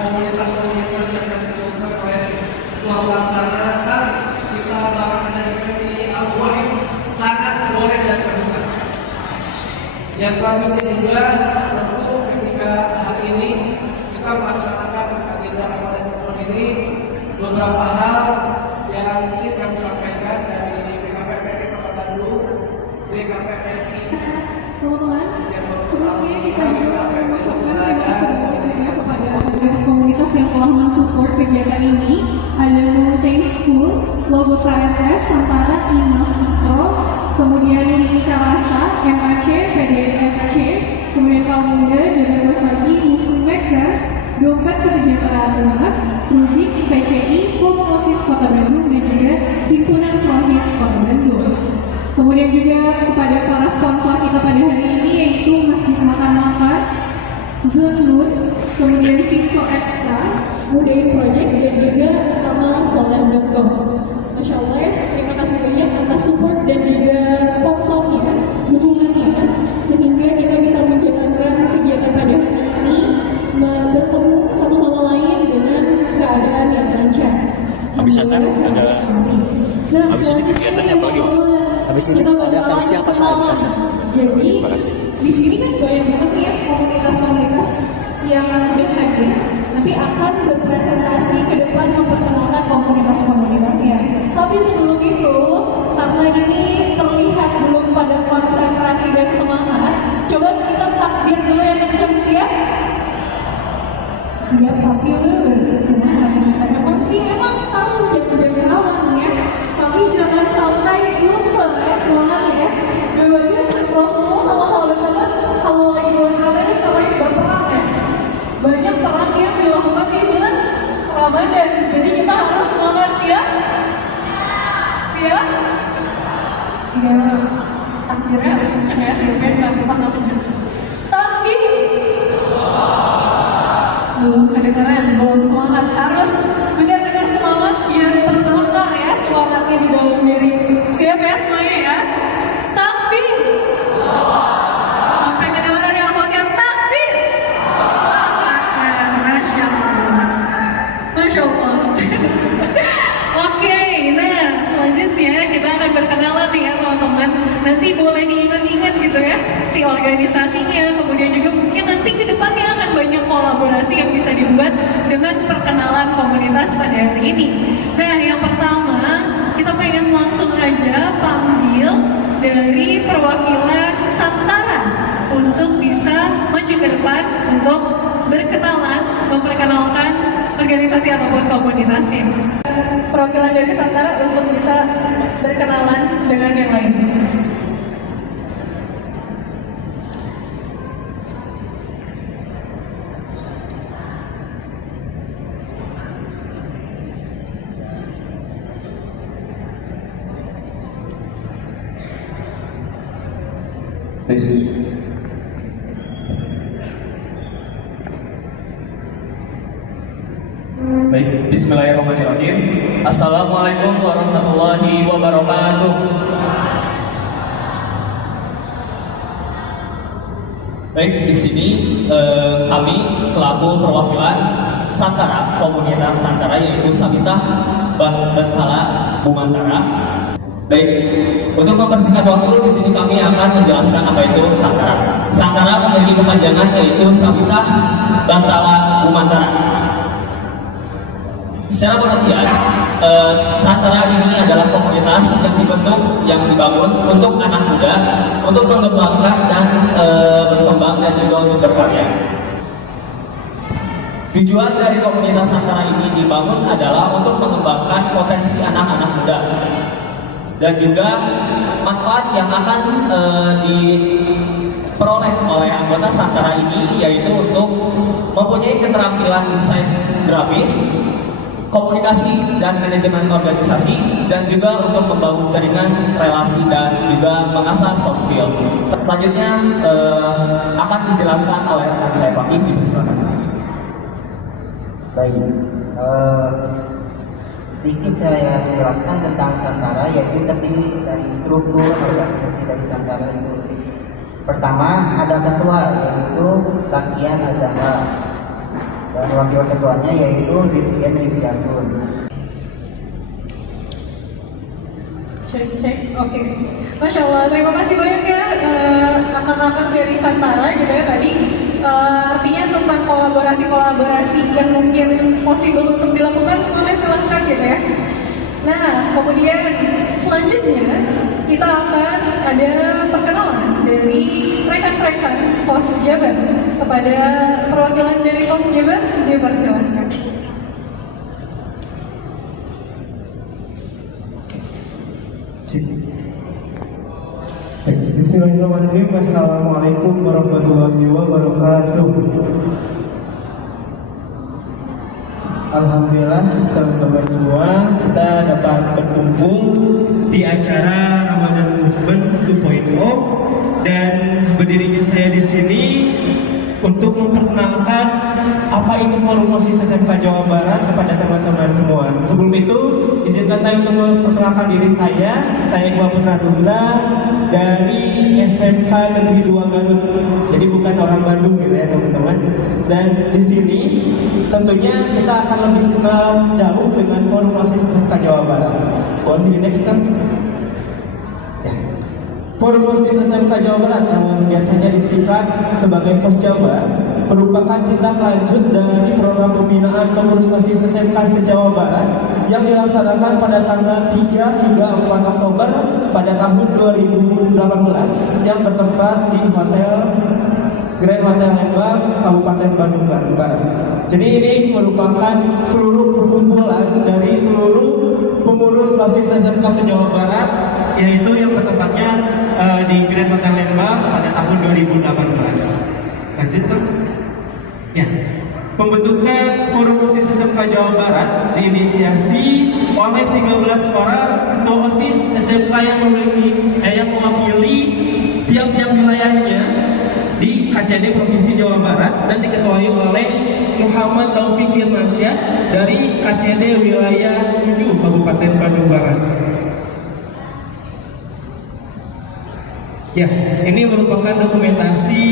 komunitas-komunitas yang disusun oleh ketua pelaksana, kita bahkan dari Al-Quwah sangat boleh dan terbuka. Yang selanjutnya juga tentu ketika hari ini kita melaksanakan agenda Ramadan ini, beberapa hal yang ingin kami sampaikan dari BKPPI Kota Bandung, BKPPI. Teman-teman, sebelumnya kita juga mengucapkan terima kasih banyak kepada komunitas yang telah mensupport kegiatan ini. Ada Mountain School, Logo KMS, Santara, Imah, Ikro, kemudian Lini Rasa, MAC, PDFC, kemudian Kaum Muda, Jodoh Basagi, Muslim Makers, Dompet Kesejahteraan Umat, Rubik, PCI, Komosis Kota Bandung, dan juga Himpunan Prohis Kota Bandung. Kemudian juga kepada para sponsor kita pada hari ini, yaitu Masjid Makan Makan, Zunur, kemudian Sixo Extra, Mudain Project, dan juga Amalsoleh.com. Masya Allah ya, terima kasih banyak atas support dan juga sponsornya, dukungannya, sehingga kita bisa menjalankan kegiatan pada hari ini, bertemu satu sama lain dengan keadaan yang lancar. Habis asar ada. Habis ini kegiatannya apa lagi? Habis ini ada acara siapa saat habis asar? Jadi di sini kan banyak banget ya komunitas-komunitas yang udah hadir, nanti akan berpresentasi ke depan memperkenalkan komunitas-komunitasnya. Tapi sebelum itu, karena ini terlihat belum pada konsentrasi dan semangat, coba kita takbir dulu yang kencang, siap? Siap tapi lurus. Emang sih emang tahu jaga-jaga rawan ya, tapi jangan sampai lupa ya semangat ya. Dua-duanya Rasulullah sama sahabat-sahabat kalau lagi bulan Ramadan itu namanya juga perang ya. Banyak perang yang dilakukan di bulan Ramadan. Jadi kita harus semangat, siap? Siap? Siap. Takbirnya harus kenceng ya, siapin dan kita takbir. Takbir. Belum kedengeran, belum semangat. Harus benar-benar semangat biar terbakar ya semangatnya di dalam diri. Siap ya semuanya ya? Takbir. Sampai kedengeran yang akhirnya takbir. Masya Allah. Masya Allah. Oke, nah selanjutnya kita nanti boleh diingat-ingat gitu ya si organisasinya, kemudian juga mungkin nanti ke depannya akan banyak kolaborasi yang bisa dibuat dengan perkenalan komunitas pada hari ini. Nah, yang pertama kita pengen langsung aja panggil dari perwakilan Santara untuk bisa maju ke depan untuk berkenalan, memperkenalkan organisasi ataupun komunitasnya. Perwakilan dari Santara untuk bisa berkenalan dengan yang lain. Baik, bismillahirrahmanirrahim. Assalamualaikum warahmatullahi wabarakatuh. Baik, di sini kami selaku perwakilan Santara, komunitas Santara yaitu Sabita Bantala Bumantara. Baik, untuk mempersingkat waktu di sini kami akan menjelaskan apa itu Santara. Santara memiliki kepanjangan yaitu Sabita Bantala Bumantara. Secara pengertian, Santara ini adalah komunitas yang dibentuk, yang dibangun untuk anak muda, untuk mengembangkan dan berkembang dan juga untuk berkarya. Tujuan dari komunitas Santara ini dibangun adalah untuk mengembangkan potensi anak-anak muda dan juga manfaat yang akan diperoleh oleh anggota Santara ini, yaitu untuk mempunyai keterampilan desain grafis, komunikasi dan manajemen organisasi, dan juga untuk membangun jaringan relasi dan juga mengasah soft skill. Selanjutnya akan dijelaskan oleh rekan saya Pak Im. Silakan. Baik, sedikit saya jelaskan tentang Santara, yaitu terdiri dari struktur organisasi dari Santara itu. Pertama ada ketua, yaitu Lakian Azahra, dan wakil ketuanya yaitu Ridwan Rizkyatun. Cek, oke. Masya Allah, terima kasih banyak ya kakak-kakak dari Santara gitu ya tadi. Artinya tentang kolaborasi-kolaborasi yang mungkin possible untuk dilakukan, boleh silahkan gitu ya. Nah, kemudian selanjutnya kita akan ada perkenalan dari rekan-rekan Pos Jabar kepada perwakilan dari Pos Jabar, dipersilakan. Bismillahirrahmanirrahim. Assalamualaikum warahmatullahi wabarakatuh. Alhamdulillah teman-teman semua, kita dapat berkumpul di acara Ramadan Movement 2.0, dan berdirinya saya di sini untuk memperkenalkan apa itu Forum OSIS SMK Jawa Barat kepada teman-teman semua. Sebelum itu, izinkan saya untuk memperkenalkan diri saya Iqbal Putra Dumla dari SMK Negeri 2 Garut. Jadi bukan orang Bandung gitu ya teman-teman. Dan di sini tentunya kita akan lebih kenal jauh dengan Forum OSIS SMK Jawa Barat. Boleh di next kan? Ya. Forum OSIS SMK Jawa Barat yang biasanya disingkat sebagai Pos Jabar merupakan tindak lanjut dari program pembinaan pengurus OSIS SMK se-Jawa Barat yang dilaksanakan pada tanggal 3 hingga 4 Oktober pada tahun 2018 yang bertempat di Grand Hotel Lembang, Kabupaten Bandung Barat. Jadi ini merupakan seluruh perkumpulan dari seluruh pengurus OSIS SMK se-Jawa Barat, yaitu yang bertempatnya di Grand Hotel Lembang pada tahun 2018. Lanjut kan? Ya. Pembentukan Forum OSIS SMK Jawa Barat diinisiasi oleh 13 orang ketua OSIS SMK yang mewakili tiap-tiap wilayahnya di KCD Provinsi Jawa Barat dan diketuai oleh Muhammad Taufik Firmansyah dari KCD wilayah 7 Kabupaten Bandung Barat. Ya, ini merupakan dokumentasi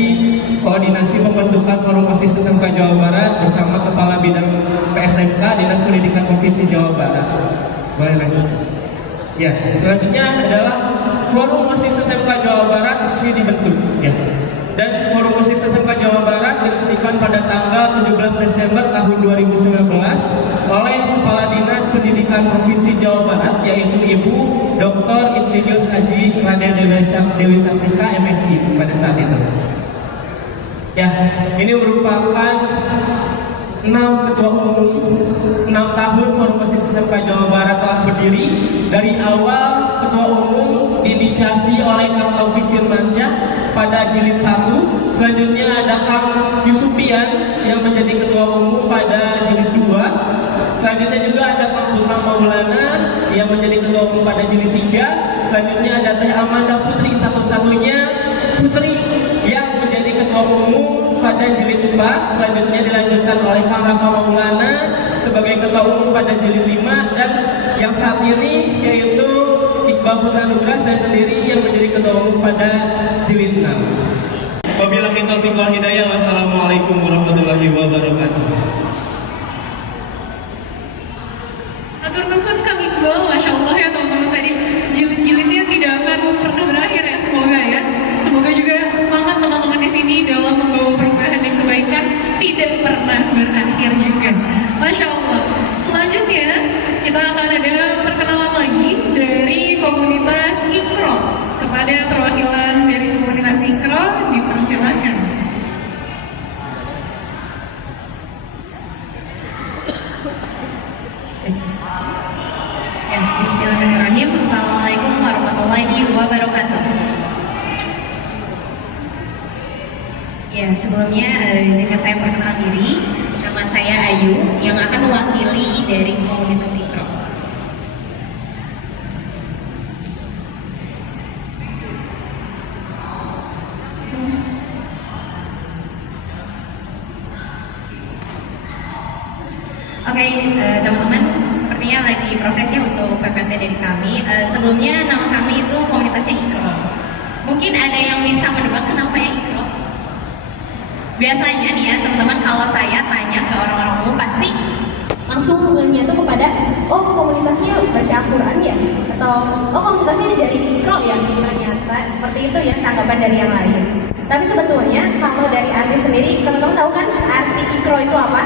koordinasi pembentukan Forum OSIS SMK Jawa Barat bersama Kepala Bidang PSMK Dinas Pendidikan Provinsi Jawa Barat. Boleh lanjut. Ya, selanjutnya adalah Forum OSIS SMK Jawa Barat resmi dibentuk ya. Dan Forum OSIS SMK Jawa Barat diresmikan pada tanggal 17 Desember tahun 2019 oleh Kepala Dinas Pendidikan Provinsi Jawa Barat, yaitu Ibu Dr. Insinyur Haji Raden Dewi Sartika MSI pada saat itu. Ya, ini merupakan 6 ketua umum, 6 tahun Forum OSIS SMK Jawa Barat telah berdiri. Dari awal ketua umum diinisiasi oleh Kang Taufik Firmansyah pada jilid 1. Selanjutnya ada Kang Yusufian yang menjadi ketua umum pada jilid 2. Selanjutnya juga ada Kang Putra Maulana yang menjadi ketua umum pada jilid 3. Selanjutnya ada Teh Amanda Putri, satu-satunya putri yang menjadi ketua umum pada jilid 4. Selanjutnya dilanjutkan oleh Kang Rafa Maulana sebagai ketua umum pada jilid 5, dan yang saat ini yaitu Iqbal Putra Nugra, saya sendiri yang menjadi ketua umum pada jilid 6. Wabillahi taufiq wal hidayah. Wassalamualaikum warahmatullahi wabarakatuh. Atur nuhun Kang Iqbal, Masya Allah ya teman-teman, tadi jilid-jilidnya tidak akan pernah berakhir ya, semoga ya. Semoga juga semangat teman-teman di sini dalam membawa perubahan dan kebaikan tidak pernah berakhir juga. Masya Allah. Selanjutnya kita akan ada perkenalan lagi dari komunitas Ikro. Kepada perwakilan dari komunitas Ikro dipersilakan. Ya, bismillahirrahmanirrahim. Assalamualaikum warahmatullahi wabarakatuh. Ya, sebelumnya izinkan saya perkenalkan diri. Nama saya Ayu yang akan mewakili dari komunitas Ikro. Oke, teman-teman, sepertinya lagi prosesnya untuk PPT dari kami. Sebelumnya nama kami itu komunitasnya Ikro. Mungkin ada yang bisa menebak kenapa ya Ikro? Biasanya nih ya teman-teman, kalau saya tanya ke orang-orang umum pasti langsung ngenya tuh kepada komunitasnya baca Al-Quran ya, atau komunitasnya jadi Ikro ya. Ternyata seperti itu ya tanggapan dari yang lain. Tapi sebetulnya kalau dari arti sendiri, teman-teman tahu kan arti Ikro itu apa?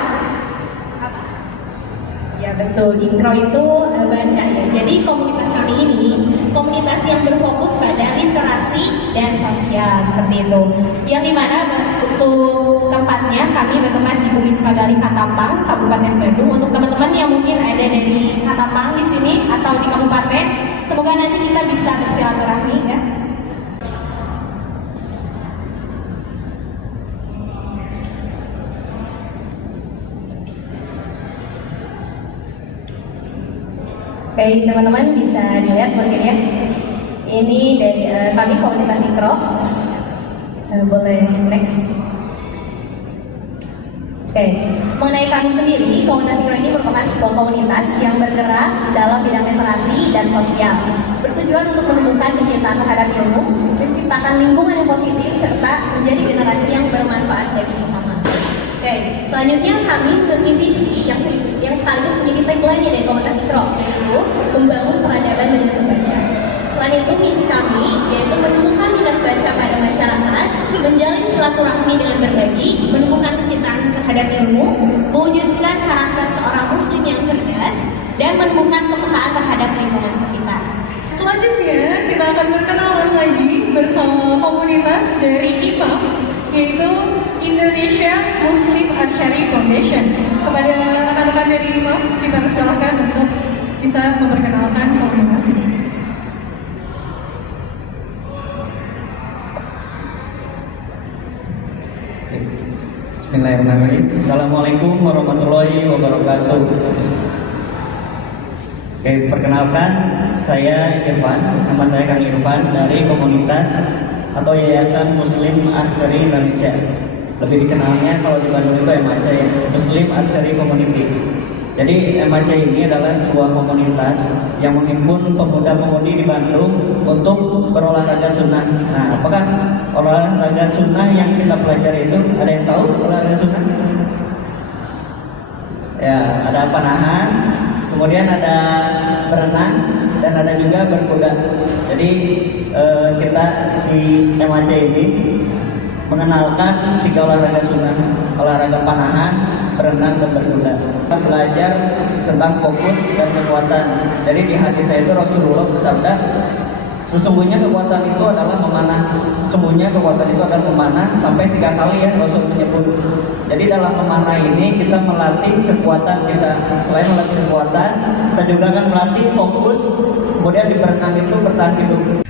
Ya betul, Ikro itu baca ya. Jadi komunitas kami ini komunitas yang berfokus pada literasi dan sosial seperti itu. Yang dimana untuk tempatnya kami bertempat di Bumi Sukagali, Katapang, Kabupaten Bandung. Untuk teman-teman yang mungkin ada dari Katapang di sini atau di kabupaten, semoga nanti kita bisa bersilaturahmi ya. Baik teman-teman, bisa dilihat mungkin ya. Ini dari kami komunitas Ikro. Boleh next. Oke, mengenai kami sendiri, komunitas Ikro ini merupakan sebuah komunitas yang bergerak dalam bidang literasi dan sosial, bertujuan untuk menumbuhkan kecintaan terhadap ilmu, menciptakan lingkungan yang positif, serta menjadi generasi yang bermanfaat bagi sesama. Oke, selanjutnya kami memiliki visi yang sekaligus menjadi tagline dari komunitas Ikro, yaitu membangun peradaban dan membaca. Selain itu, misi kami yaitu menumbuhkan minat baca pada masyarakat, menjalin silaturahmi dengan berbagi, menumbuhkan kecintaan terhadap ilmu, mewujudkan karakter seorang muslim yang cerdas, dan menumbuhkan kepekaan terhadap lingkungan sekitar. Selanjutnya kita akan berkenalan lagi bersama komunitas dari IMAF, yaitu Indonesia Muslim Archery Foundation. Kepada rekan-rekan dari IMAF, kita persilakan untuk bisa memperkenalkan komunitas ini. Bismillahirrahmanirrahim. Assalamualaikum warahmatullahi wabarakatuh. Oke, perkenalkan, saya Irfan. Nama saya Kang Irfan dari komunitas atau Yayasan Muslim Archery Indonesia. Lebih dikenalnya kalau di Bandung itu MAC ya, Muslim Archery Community. Jadi MAC ini adalah sebuah komunitas yang menghimpun pemuda-pemudi di Bandung untuk berolahraga sunnah. Nah, apakah olahraga sunnah yang kita pelajari itu, ada yang tahu olahraga sunnah? Ya, ada panahan, kemudian ada berenang, dan ada juga berkuda. Jadi kita di MAC ini mengenalkan 3 olahraga sunnah, olahraga panahan, berenang, dan berkuda. Kita belajar tentang fokus dan kekuatan. Jadi di hadis saya itu Rasulullah bersabda, sesungguhnya kekuatan itu adalah memanah. Sesungguhnya kekuatan itu adalah memanah sampai 3 kali ya Rasul menyebut. Jadi dalam memanah ini kita melatih kekuatan kita. Selain melatih kekuatan, kita juga akan melatih fokus. Kemudian di berenang itu bertahan hidup.